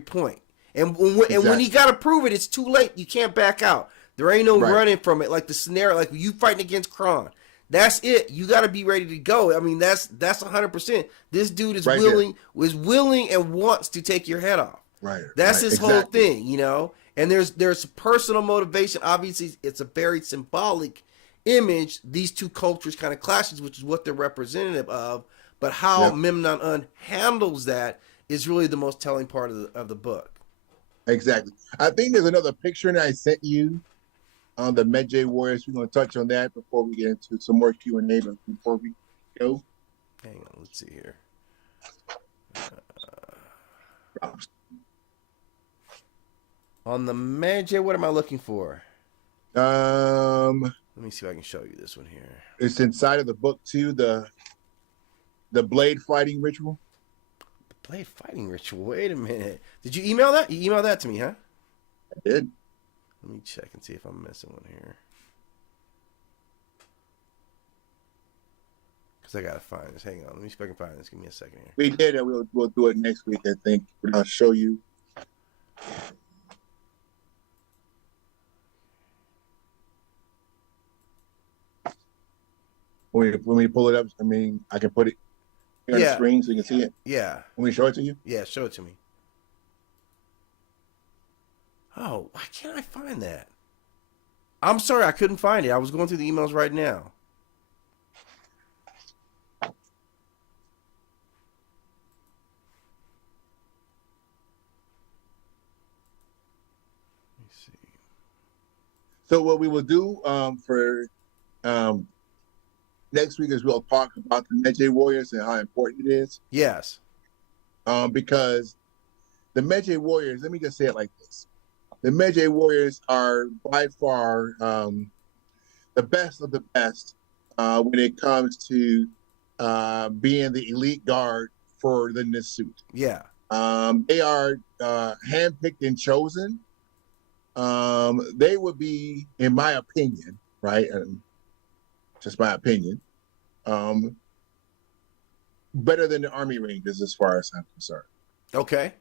point. And when he Exactly. got to prove it, it's too late. You can't back out. There ain't no Right. running from it. Like the scenario, like you fighting against Kron. That's it. You got to be ready to go. I mean, that's 100%. This dude is Right there. willing and wants to take your head off. Right. That's Right. his whole Exactly. thing. And there's personal motivation. Obviously, it's a very symbolic image. These two cultures kind of clashes, which is what they're representative of. But how Yep. Memnon handles that is really the most telling part of the book. Exactly. I think there's another picture that I sent you on the Medjay Warriors. We're going to touch on that before we get into some more Q&A, but before we go. Hang on, let's see here. On the Magic, what am I looking for? Um, Let me see if I can show you this one here. it's inside of the book too, the blade fighting ritual. Blade fighting ritual. Wait a minute. Did you email that? You emailed that to me, huh? I did. Let me check and see if I'm missing one here. Because I got to find this. Hang on. Let me see if I can find this. Give me a second here. We did, and we'll do it next week, I think. I'll show you. When we pull it up, I mean, I can put it here on the Yeah. screen so you can see it. Yeah. When we show it to you. Yeah, show it to me. Oh, why can't I find that? I'm sorry, I couldn't find it. I was going through the emails right now. Let me see. So what we will do for next week is we'll talk about the Medjay Warriors and how important it is. Yes. Because the Medjay Warriors, let me just say it like this. The Medjay Warriors are by far the best of the best when it comes to being the elite guard for the Nisut. Yeah. They are handpicked and chosen. They would be, in my opinion, right, and just my opinion, better than the Army Rangers as far as I'm concerned. Okay.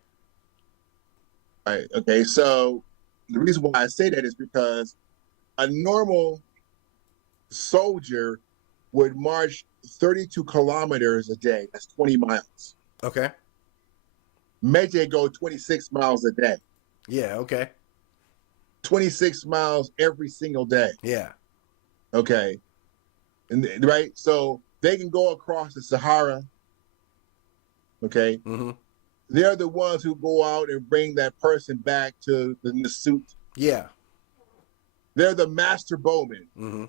Right. Okay. So the reason why I say that is because a normal soldier would march 32 kilometers a day. That's 20 miles. Okay. Medjay go 26 miles a day. Yeah, okay. 26 miles every single day. Yeah. Okay. And right. So they can go across the Sahara. Okay. Mm-hmm. They're the ones who go out and bring that person back to the Nisut. Yeah. They're the master bowmen. Mm-hmm.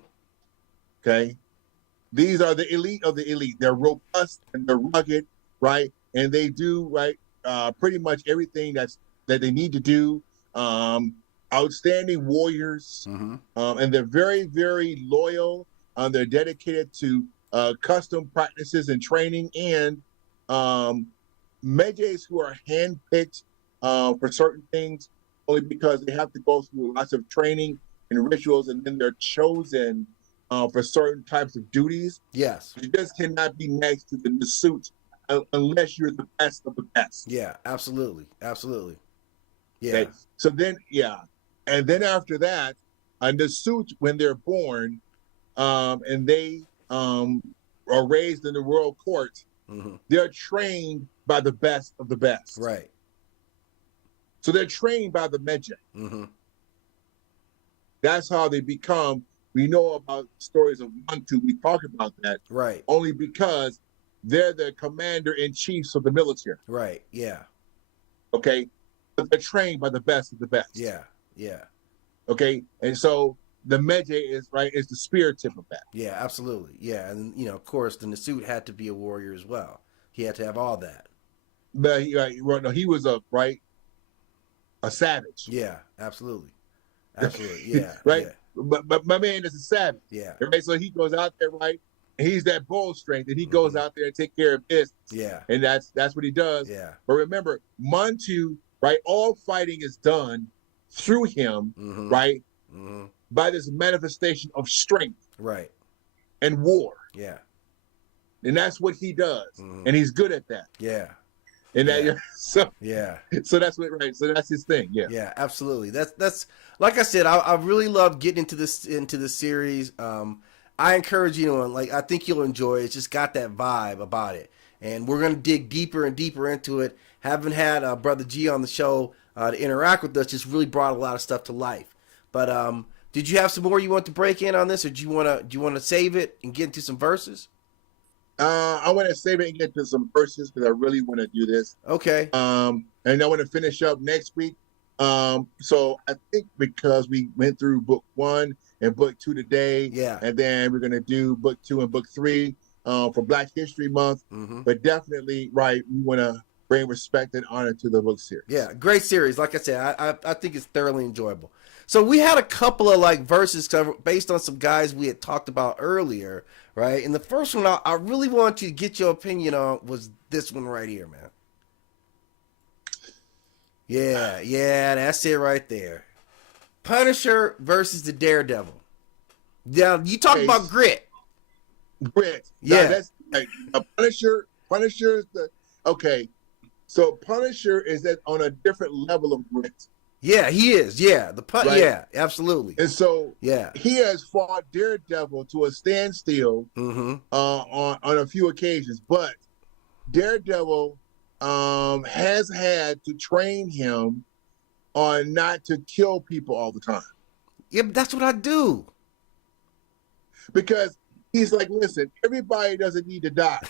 Okay. These are the elite of the elite. They're robust and they're rugged, right? And they do pretty much everything that they need to do. Outstanding warriors, Mm-hmm. and they're very, very loyal. They're dedicated to custom practices and training, and Medjays who are handpicked for certain things only because they have to go through lots of training and rituals, and then they're chosen for certain types of duties. Yes. You just cannot be next to the Nisut unless you're the best of the best. Yeah, absolutely. Absolutely. Yeah. Okay? So then, yeah. And then after that, Nisut, when they're born, and they are raised in the royal court, Mm-hmm. they're trained by the best of the best. Right. So they're trained by the Medjay. Mm-hmm. That's how they become. We know about stories of Montu. We talk about that Right. only because they're the commander in chiefs of the military. Right. Yeah. Okay, but they're trained by the best of the best. Yeah. Yeah. Okay, and so the Medjay is the spirit tip of that. Yeah. Absolutely. Yeah. And of course, then the suit had to be a warrior as well. He had to have all that. But he was a savage. Yeah. Absolutely. Absolutely. Yeah. Right. Yeah. But my man is a savage. Yeah. Right. So he goes out there, right? And he's that bull strength, and he goes out there and take care of business. Yeah. And that's what he does. Yeah. But remember, Montu, right? All fighting is done through him, right? By this manifestation of strength, right, and war. Yeah. And that's what he does, and he's good at that. Yeah. And that so yeah. So that's what So that's his thing. Yeah. Yeah. Absolutely. That's like I said. I really love getting into this series. I encourage you, like I think you'll enjoy it. It's just got that vibe about it, and we're gonna dig deeper and deeper into it. Having had Brother G on the show to interact with us, just really brought a lot of stuff to life. But did you have some more you want to break in on this, or do you want to save it and get into some verses? I want to save it and get to some verses because I really want to do this. Okay. And I want to finish up next week. So I think because we went through book 1 and book 2 today, and then we're gonna do book 2 and book 3 for Black History Month. But definitely, right, we want to bring respect and honor to the book series. Yeah, great series. Like I said, I think it's thoroughly enjoyable. So we had a couple of like verses covered based on some guys we had talked about earlier, right? And the first one I really want you to get your opinion on was this one right here, man. Yeah, that's it right there. Punisher versus the Daredevil. Now you talk about grit. Grit. Yeah. Now, that's like a Punisher. Punisher is okay. So Punisher is on a different level of grit. Yeah, he is. Yeah, right? Yeah, absolutely. And so yeah, he has fought Daredevil to a standstill on a few occasions, but Daredevil has had to train him on not to kill people all the time. Yeah, but that's what I do. Because he's like, listen, everybody doesn't need to die.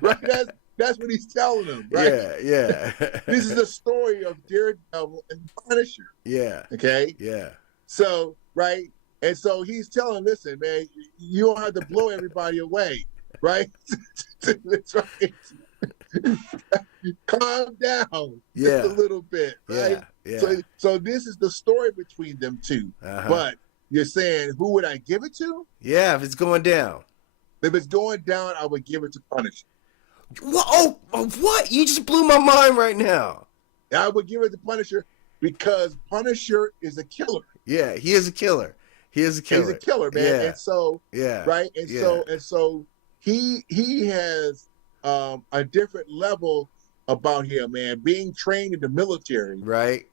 Right? That's what he's telling them, right? Yeah. This is the story of Daredevil and Punisher. Yeah. Okay? Yeah. So, right? And so he's telling, listen, man, you don't have to blow everybody away, right? That's right. Calm down just a little bit, right? Yeah. So this is the story between them two. But you're saying, who would I give it to? Yeah, if it's going down. If it's going down, I would give it to Punisher. Oh, what? You just blew my mind right now. I would give it to Punisher because Punisher is a killer. Yeah, he is a killer. He's a killer, man. Yeah. And so, right? And so he has a different level about him, man. Being trained in the military, right,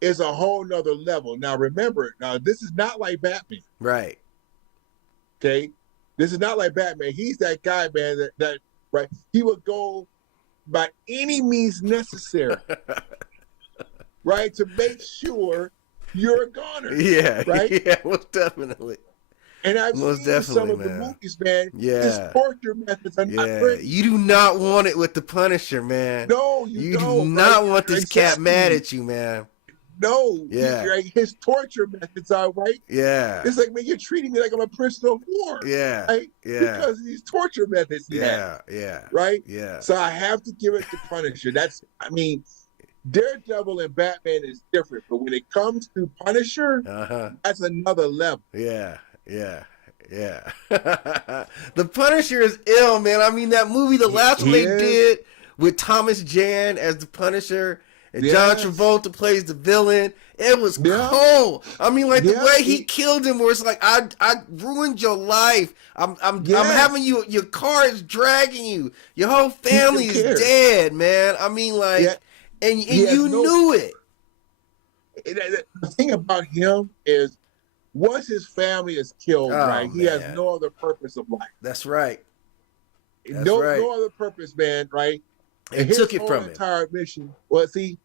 is a whole nother level. Now, remember, this is not like Batman, right? Okay, this is not like Batman. He's that guy, man. That right? He would go by any means necessary, right, to make sure you're a goner. Yeah, right. Yeah, most definitely. And I've seen some of the movies, man. Yeah. His torture methods are not great. You do not want it with the Punisher, man. No, you do not want this cat mad at you, man. No. Yeah. His torture methods are right. Yeah. It's like, man, you're treating me like I'm a prisoner of war. Yeah. Right? Yeah. Because of these torture methods. Yeah. Right? Yeah. So I have to give it to Punisher. Daredevil and Batman is different, but when it comes to Punisher, that's another level. Yeah. The Punisher is ill, man. I mean, that movie, the last one they did with Thomas Jan as the Punisher and John Travolta plays the villain, it was cold. I mean, like the way he killed him, where it's like, I ruined your life. I'm having you. Your car is dragging you. Your whole family is dead, man. I mean, like, and you knew it. The thing about him is, once his family is killed, he has no other purpose of life. That's right. No other purpose, man, right? And took it from him. Entire mission. Well, see,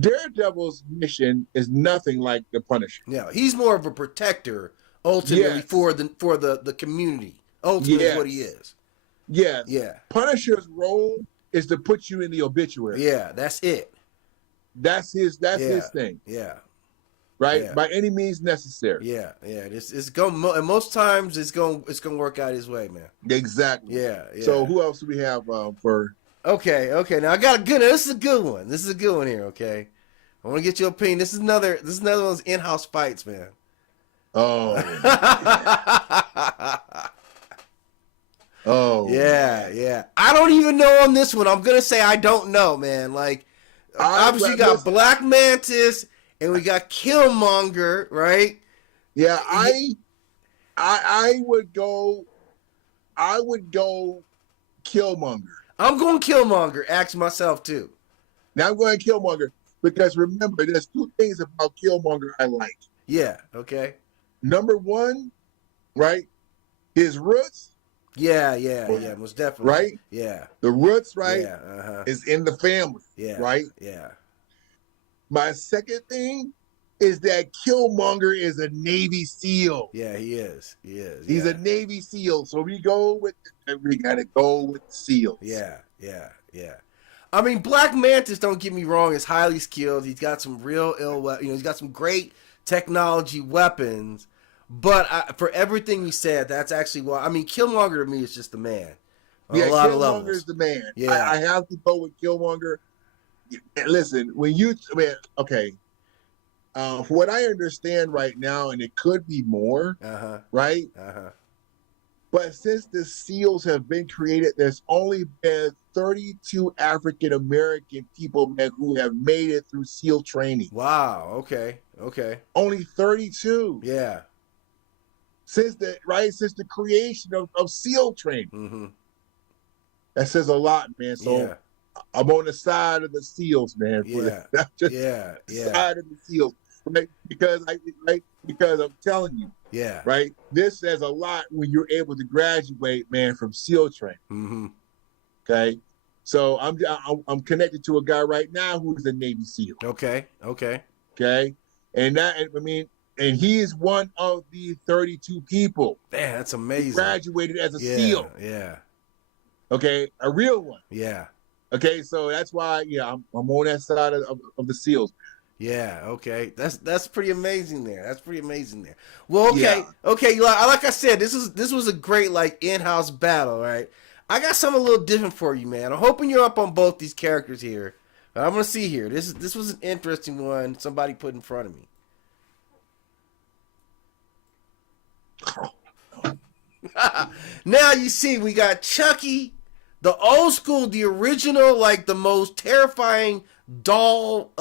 Daredevil's mission is nothing like the Punisher. Yeah, he's more of a protector ultimately Yes. for the community. Ultimately, is what he Yes. is. Yes. Yeah, Punisher's role is to put you in the obituary. yeah, that's it. That's his Yeah, thing, yeah, right? yeah. By any means necessary. yeah, yeah. It's going and most times it's going to work out his way, man. Exactly. Yeah, yeah. So who else do we have for? Okay, okay. Now I got a good. This is a good one. This is a good one here. Okay, I want to get your opinion. This is another one of those in-house fights, man. Oh. Oh. Yeah, yeah. I don't even know on this one. I'm gonna say I don't know, man. Like, obviously you got Black Mantis and we got Killmonger, right? Yeah, I would go. I would go Killmonger. I'm going Killmonger. Ask myself too. Now I'm going Killmonger because remember, there's two things about Killmonger I like. Yeah. Okay. Number one, right, his roots. Yeah, yeah, yeah. Most definitely. Right. Yeah. The roots, right, Yeah. is in the family. Yeah. Right. Yeah. My second thing is that Killmonger is a Navy SEAL. Yeah, he is. He is. He's a Navy SEAL. So we gotta go with the SEALs. Yeah, yeah, yeah. I mean, Black Mantis, don't get me wrong, is highly skilled. He's got some real he's got some great technology weapons. But for everything you said, that's actually why. I mean, Killmonger to me is just the man. On a lot of levels. Killmonger is the man. Yeah. I have to go with Killmonger. Listen, okay. For what I understand right now, and it could be more, right? But since the SEALs have been created, there's only been 32 African American people, man, who have made it through SEAL training. Wow. Okay. Okay. Only 32. Yeah. Since the creation of SEAL training. Mm-hmm. That says a lot, man. So yeah. I'm on the side of the SEAls, man. Yeah. Side of the SEAls. Right? Because I'm telling you. Yeah. Right? This says a lot when you're able to graduate, man, from SEAL training. Mm-hmm. Okay. So I'm connected to a guy right now who's a Navy SEAL. Okay. Okay. Okay. And he is one of the 32 people. Man, that's amazing. Graduated as a SEAL. Yeah. Okay, a real one. Yeah. Okay, so that's why, I'm on that side of the SEAls. Yeah. Okay. That's pretty amazing there. That's pretty amazing there. Well, okay. Yeah. Okay. Like I said, this was a great in-house battle, right? I got something a little different for you, man. I'm hoping you're up on both these characters here. But I'm gonna see here. This was an interesting one. Somebody put in front of me. Now you see, we got Chucky, the old school, the original, the most terrifying doll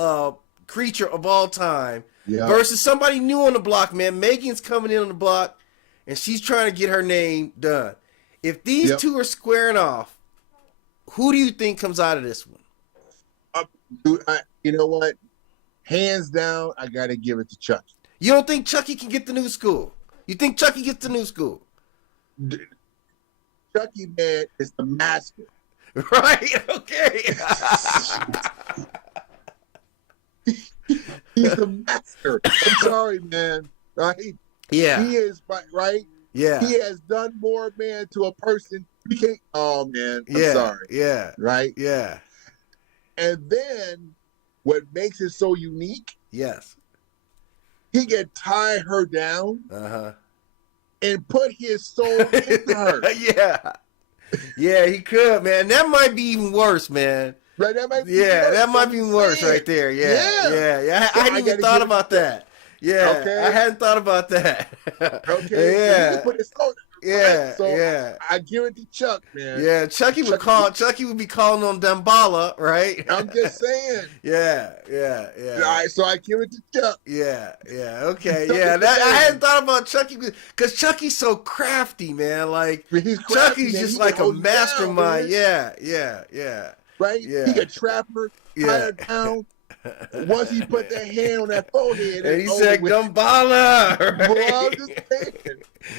creature of all time, versus somebody new on the block, man. Megan's coming in on the block, and she's trying to get her name done. If these two are squaring off, who do you think comes out of this one? Dude, you know what? Hands down, I got to give it to Chucky. You don't think Chucky can get the new school? You think Chucky gets the new school? Chucky, man, is the master. Right? Okay. He's the master. I'm sorry, man. Right? Yeah. He is, right? Yeah. He has done more, man, to a person. We can't. Oh, man. I'm sorry. Yeah. Right? Yeah. And then what makes it so unique? Yes. He can tie her down. And put his soul into her. Yeah, he could, man. That might be even worse, man. Right, that might be worse. That might be worse right there. Yeah. I hadn't even thought about that. Yeah, okay. I hadn't thought about that. Okay. Yeah. So put his soul. Yeah, right? So I give it to Chuck, man. Yeah, Chucky would be calling on Damballa, right? I'm just saying. Yeah. All right, so I give it to Chuck. Yeah, okay, yeah. I hadn't thought about Chucky because Chucky's so crafty, man. He's crafty, Chucky's man. just like a mastermind. Down, yeah. Right? Yeah. He could trap her, tie her down, once he put that hand on that forehead, and he it's said, over with. "Gambala." Well, I'm Right? just saying,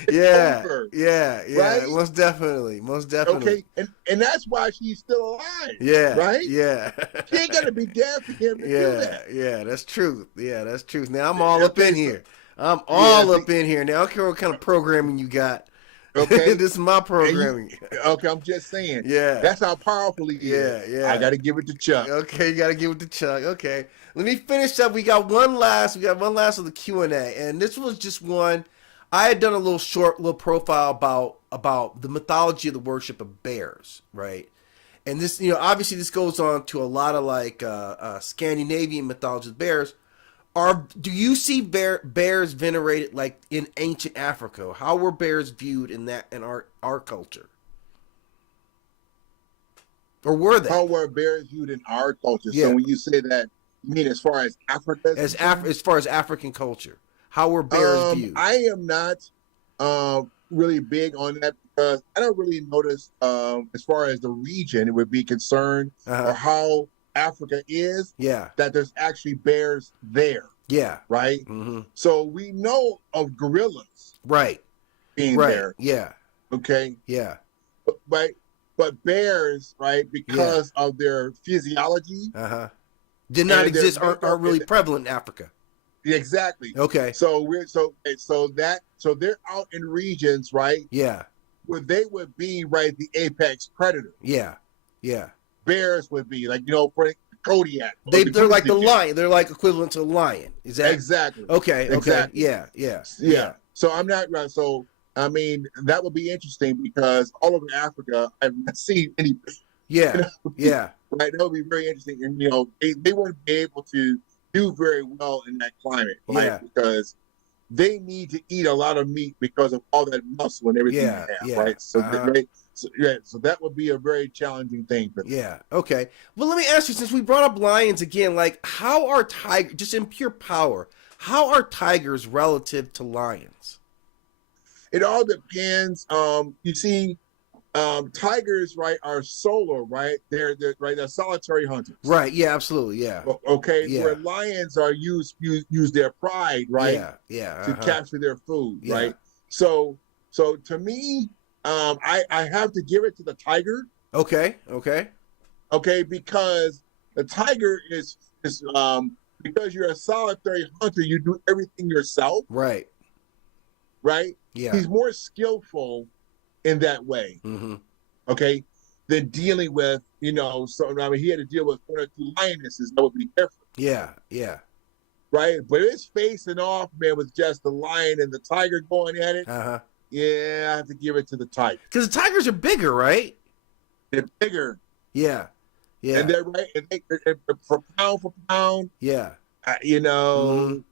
it's Yeah, over, yeah, yeah. right? Most definitely, most definitely. Okay, and that's why she's still alive, Yeah, right? yeah. She ain't gotta be dead for him to do Yeah, that. yeah, that's truth. Yeah, that's truth. Now I'm all up Okay, in so here. I'm yeah, all see, up in here. Now I don't care what kind of programming you got. okay, This is my and you, programming. okay, I'm just saying, Yeah, that's how powerful he is. yeah, I yeah. got to give it to Chuck. Okay, you gotta give it to Chuck. Okay, let me finish up. We got one last of the Q&A, and this was just one. I had done a little short little profile about the mythology of the worship of bears, right? And this, obviously this goes on to a lot of like Scandinavian mythology of bears. Do you see bears venerated like in ancient Africa? How were bears viewed in our culture, or were they? How were bears viewed in our culture? So Yeah, when you say that, you mean as far as Africa is concerned? as far as African culture, how were bears viewed? I am not really big on that because I don't really notice as far as the region it would be concerned or Uh-huh. how Africa is Yeah, that there's actually bears there, yeah. right? Mm-hmm. So we know of gorillas Right, being right. there, Yeah, okay? yeah, But but bears, right, yeah. because of their physiology Uh-huh. Did not and their exist. makeup, Aren't really prevalent in Africa. exactly. Okay. So so they're out in regions, right, Yeah, where they would be right the apex predator. yeah, yeah. Bears would be like for Kodiak or the They're like grizzly the bear. lion. They're like equivalent to the lion. Is that Exactly, okay? Okay. exactly. Yeah, yeah, Yeah. yeah, So I'm not right. So I mean that would be interesting because all over Africa I've not seen any. yeah, You know, yeah, right? That would be very interesting, and they wouldn't be able to do very well in that climate, right? yeah, Because they need to eat a lot of meat because of all that muscle and everything yeah, they have, yeah. right? So, Uh-huh. right, so, yeah, so that would be a very challenging thing for them. Yeah. Okay. Well, let me ask you, since we brought up lions again, like how are tigers, just in pure power, how are tigers relative to lions? It all depends. You see, tigers, right, are solo, right? They're solitary hunters. Right. Yeah. Absolutely. Yeah. Okay, Yeah. where lions are use their pride, right, Yeah. Yeah. to Uh-huh. capture their food, Yeah. right? So to me, I have to give it to the tiger, Okay. Okay. okay, because the tiger is because you're a solitary hunter, you do everything yourself, Right. right? Yeah. He's more skillful in that way, Mm-hmm. okay, than dealing with, so I mean he had to deal with one or two lionesses that would be different, Yeah. Yeah. right? But if it's facing off, man, with just the lion and the tiger going at it, Uh-huh. yeah, I have to give it to the tiger. Because the tigers are bigger, right? They're bigger, Yeah. Yeah. and they're right, and they're for pound, Yeah. you know.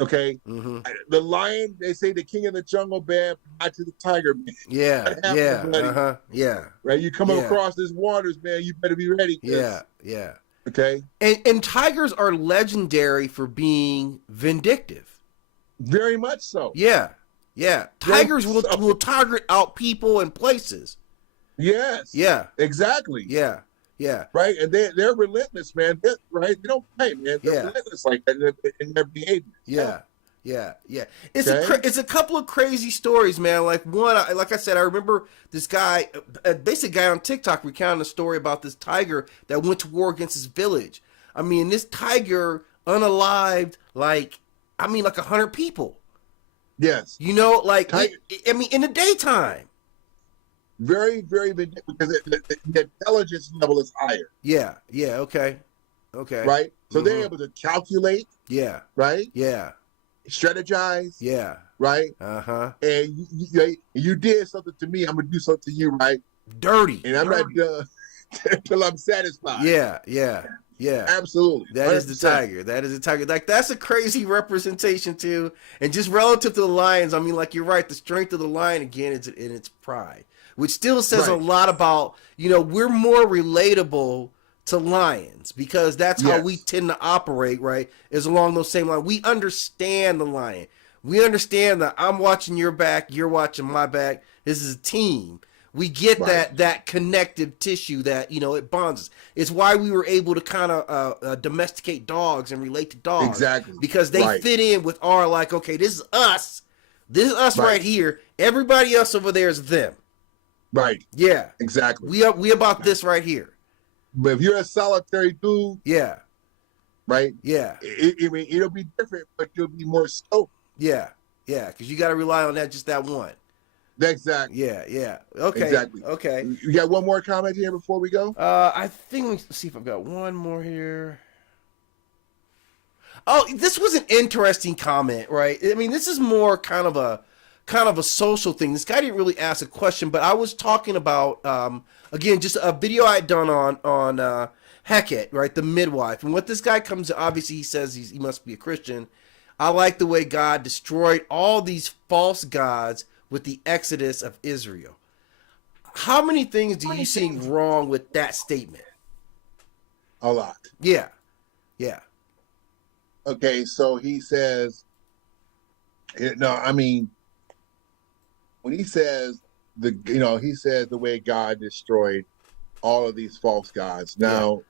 Okay, Mm-hmm. the lion, they say the king of the jungle, man, not to the tiger, man. Yeah. What happened, Yeah. buddy? Uh-huh. Yeah. Right, you come Yeah. across these waters, man, you better be ready. Yeah. Yeah. Okay, And tigers are legendary for being vindictive. very much so. Yeah. Yeah. Very Tigers much so. will target out people and places. Yes. Yeah. Exactly. Yeah. Yeah. Right, and they're relentless, man. Right, they don't play, man. They're Yeah. relentless like that in their behavior. Yeah. Yeah, yeah. It's Okay. it's a couple of crazy stories, man. Like one, like I said, I remember this guy, a basic guy on TikTok, recounting a story about this tiger that went to war against his village. I mean, this tiger unalived, like 100 people. Yes. Like Tiger- I mean, in the daytime. Very, very vindictive because the intelligence level is higher. Yeah. Yeah. Okay. Okay. Right, so they're Mhm. able to calculate, Yeah. right, Yeah. strategize, Yeah. right, Uh huh. and you did something to me, I'm gonna do something to you, right, Dirty. and I'm not done until I'm satisfied. Yeah. Yeah. Yeah. Absolutely. That is the 100%. tiger. That is the tiger. Like that's a crazy representation too. And just relative to the lions, I mean, like you're right. The strength of the lion again is in its pride, which still says a Right. lot about we're more relatable to lions because that's how Yes. we tend to operate. Right, is along those same lines. We understand the lion. We understand that I'm watching your back, you're watching my back. This is a team. We get Right. that connective tissue that, you know, it bonds us. It's why we were able to kind of domesticate dogs and relate to dogs, Exactly. because they Right. fit in with our, like, okay, this is us. This is us Right. right here. Everybody else over there is them. Right. Yeah. Exactly. We about this right here. But if you're a solitary dude, Yeah. right? Yeah. I mean, it'll be different, but you'll be more scope. Yeah. Yeah. Because you got to rely on that, just that one. Exactly. Yeah. Yeah. Okay. Exactly. Okay. You got one more comment here before we go? I think let's see if I've got one more here. Oh, this was an interesting comment, right? I mean, this is more kind of a social thing. This guy didn't really ask a question, but I was talking about again just a video I had done on Heket, right, the midwife, and what this guy comes to. Obviously, he says he must be a Christian. I like the way God destroyed all these false gods with the exodus of Israel. How many things do you see wrong with that statement? A lot. Yeah, yeah, Okay, so he says, no, I mean, when he says he says the way God destroyed all of these false gods. Now,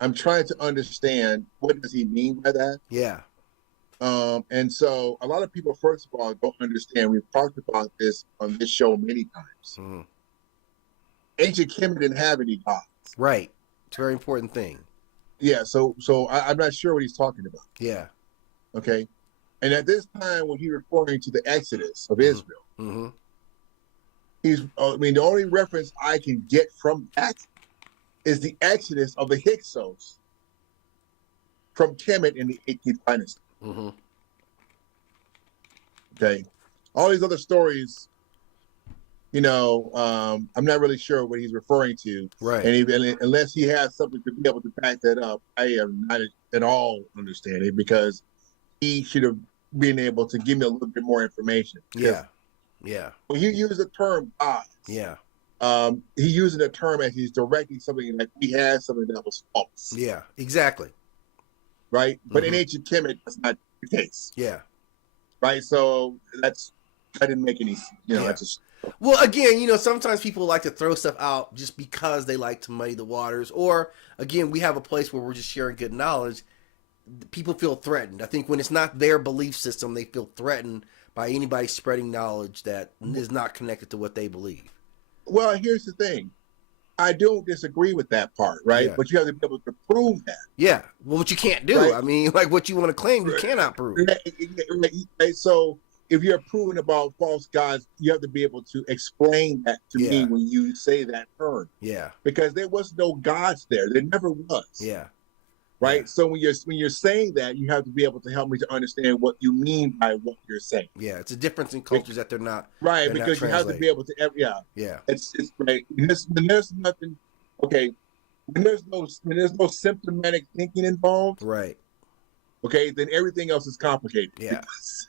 I'm trying to understand, what does he mean by that? yeah, And so a lot of people, first of all, don't understand. We've talked about this on this show many times. mm-hmm. Ancient Kemet didn't have any gods. Right. It's a very important thing. Yeah, so I'm not sure what he's talking about. Yeah. Okay, and at this time, when he's referring to the Exodus of Israel, Mm-hmm. the only reference I can get from that is the Exodus of the Hyksos from Kemet in the 18th dynasty. Mm-hmm. Okay, all these other stories, I'm not really sure what he's referring to. Right. And unless he has something to be able to back that up, I am not at all understanding, because he should have been able to give me a little bit more information. Yeah. Yeah. When you use the term gods, Yeah. he using the term as he's directing something like he had something that was false. Yeah. Exactly. Right? But in ancient Kemet, that's not the case. Yeah. Right? So that didn't make any, that's just. Well, again, sometimes people like to throw stuff out just because they like to muddy the waters. Or, again, we have a place where we're just sharing good knowledge. People feel threatened. I think when it's not their belief system, they feel threatened by anybody spreading knowledge that is not connected to what they believe. Well, here's the thing. I don't disagree with that part, right? Yeah. But you have to be able to prove that. Yeah. Well, what you can't do. Right. I mean, like what you want to claim, you cannot prove. Right. So if you're proving about false gods, you have to be able to explain that to me when you say that term. Yeah. Because there was no gods there. There never was. Yeah. Right. Yeah. So when you're saying that, you have to be able to help me to understand what you mean by what you're saying. Yeah. It's a difference in cultures that they're not. Right. They're Because not you have to be able to. Yeah. Yeah. It's right. When there's nothing. Okay. When there's no symptomatic thinking involved. Right. Okay. Then everything else is complicated. Yeah.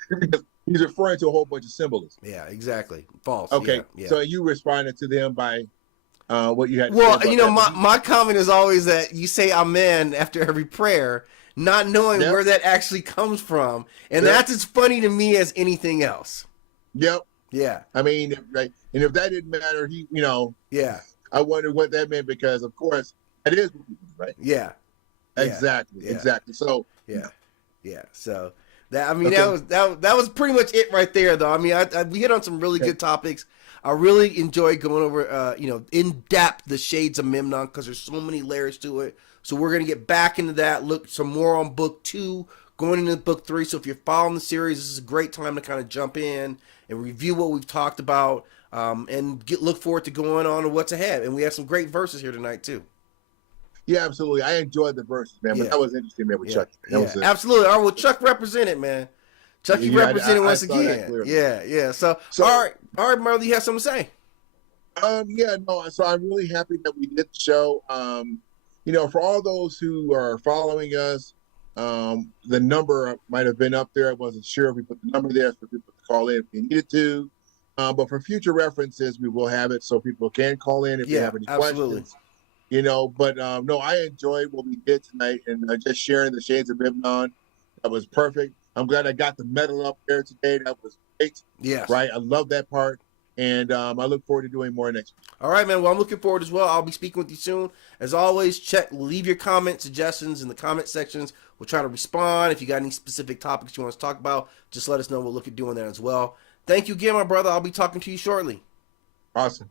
Because he's referring to a whole bunch of symbolism. Yeah. Exactly. False. Okay. Yeah. So you responded to them by what you had to Well, say about that. my comment is always that you say amen after every prayer, not knowing where that actually comes from. And that's as funny to me as anything else. Yep. Yeah. I mean, right. And if that didn't matter, Yeah. I wondered what that meant, because of course it is, right? Yeah. Exactly. Yeah. Exactly. So yeah. Yeah. So that that was pretty much it right there, though. I mean, we hit on some really good topics. I really enjoy going over, in depth the shades of Memnon, because there's so many layers to it. So we're gonna get back into that. Look some more on book 2, going into book 3. So if you're following the series, this is a great time to kind of jump in and review what we've talked about, and look forward to going on to what's ahead. And we have some great verses here tonight too. yeah, absolutely. I enjoyed the verses, man. But that was interesting, man, with Chuck. Absolutely. All right, well, Chuck represented, man. Chucky represented once again. Yeah. So all right, Marley, you have something to say? So I'm really happy that we did the show. For all those who are following us, the number might have been up there. I wasn't sure if we put the number there for people to call in if they needed to. But for future references, we will have it so people can call in if they have any questions. But no, I enjoyed what we did tonight, and just sharing the shades of Memnon. That was perfect. I'm glad I got the medal up there today. That was great. Yes. Right. I love that part. and I look forward to doing more next week. All right, man. Well, I'm looking forward as well. I'll be speaking with you soon. As always, leave your comment suggestions in the comment sections. We'll try to respond. If you got any specific topics you want us to talk about, just let us know. We'll look at doing that as well. Thank you again, my brother. I'll be talking to you shortly. Awesome.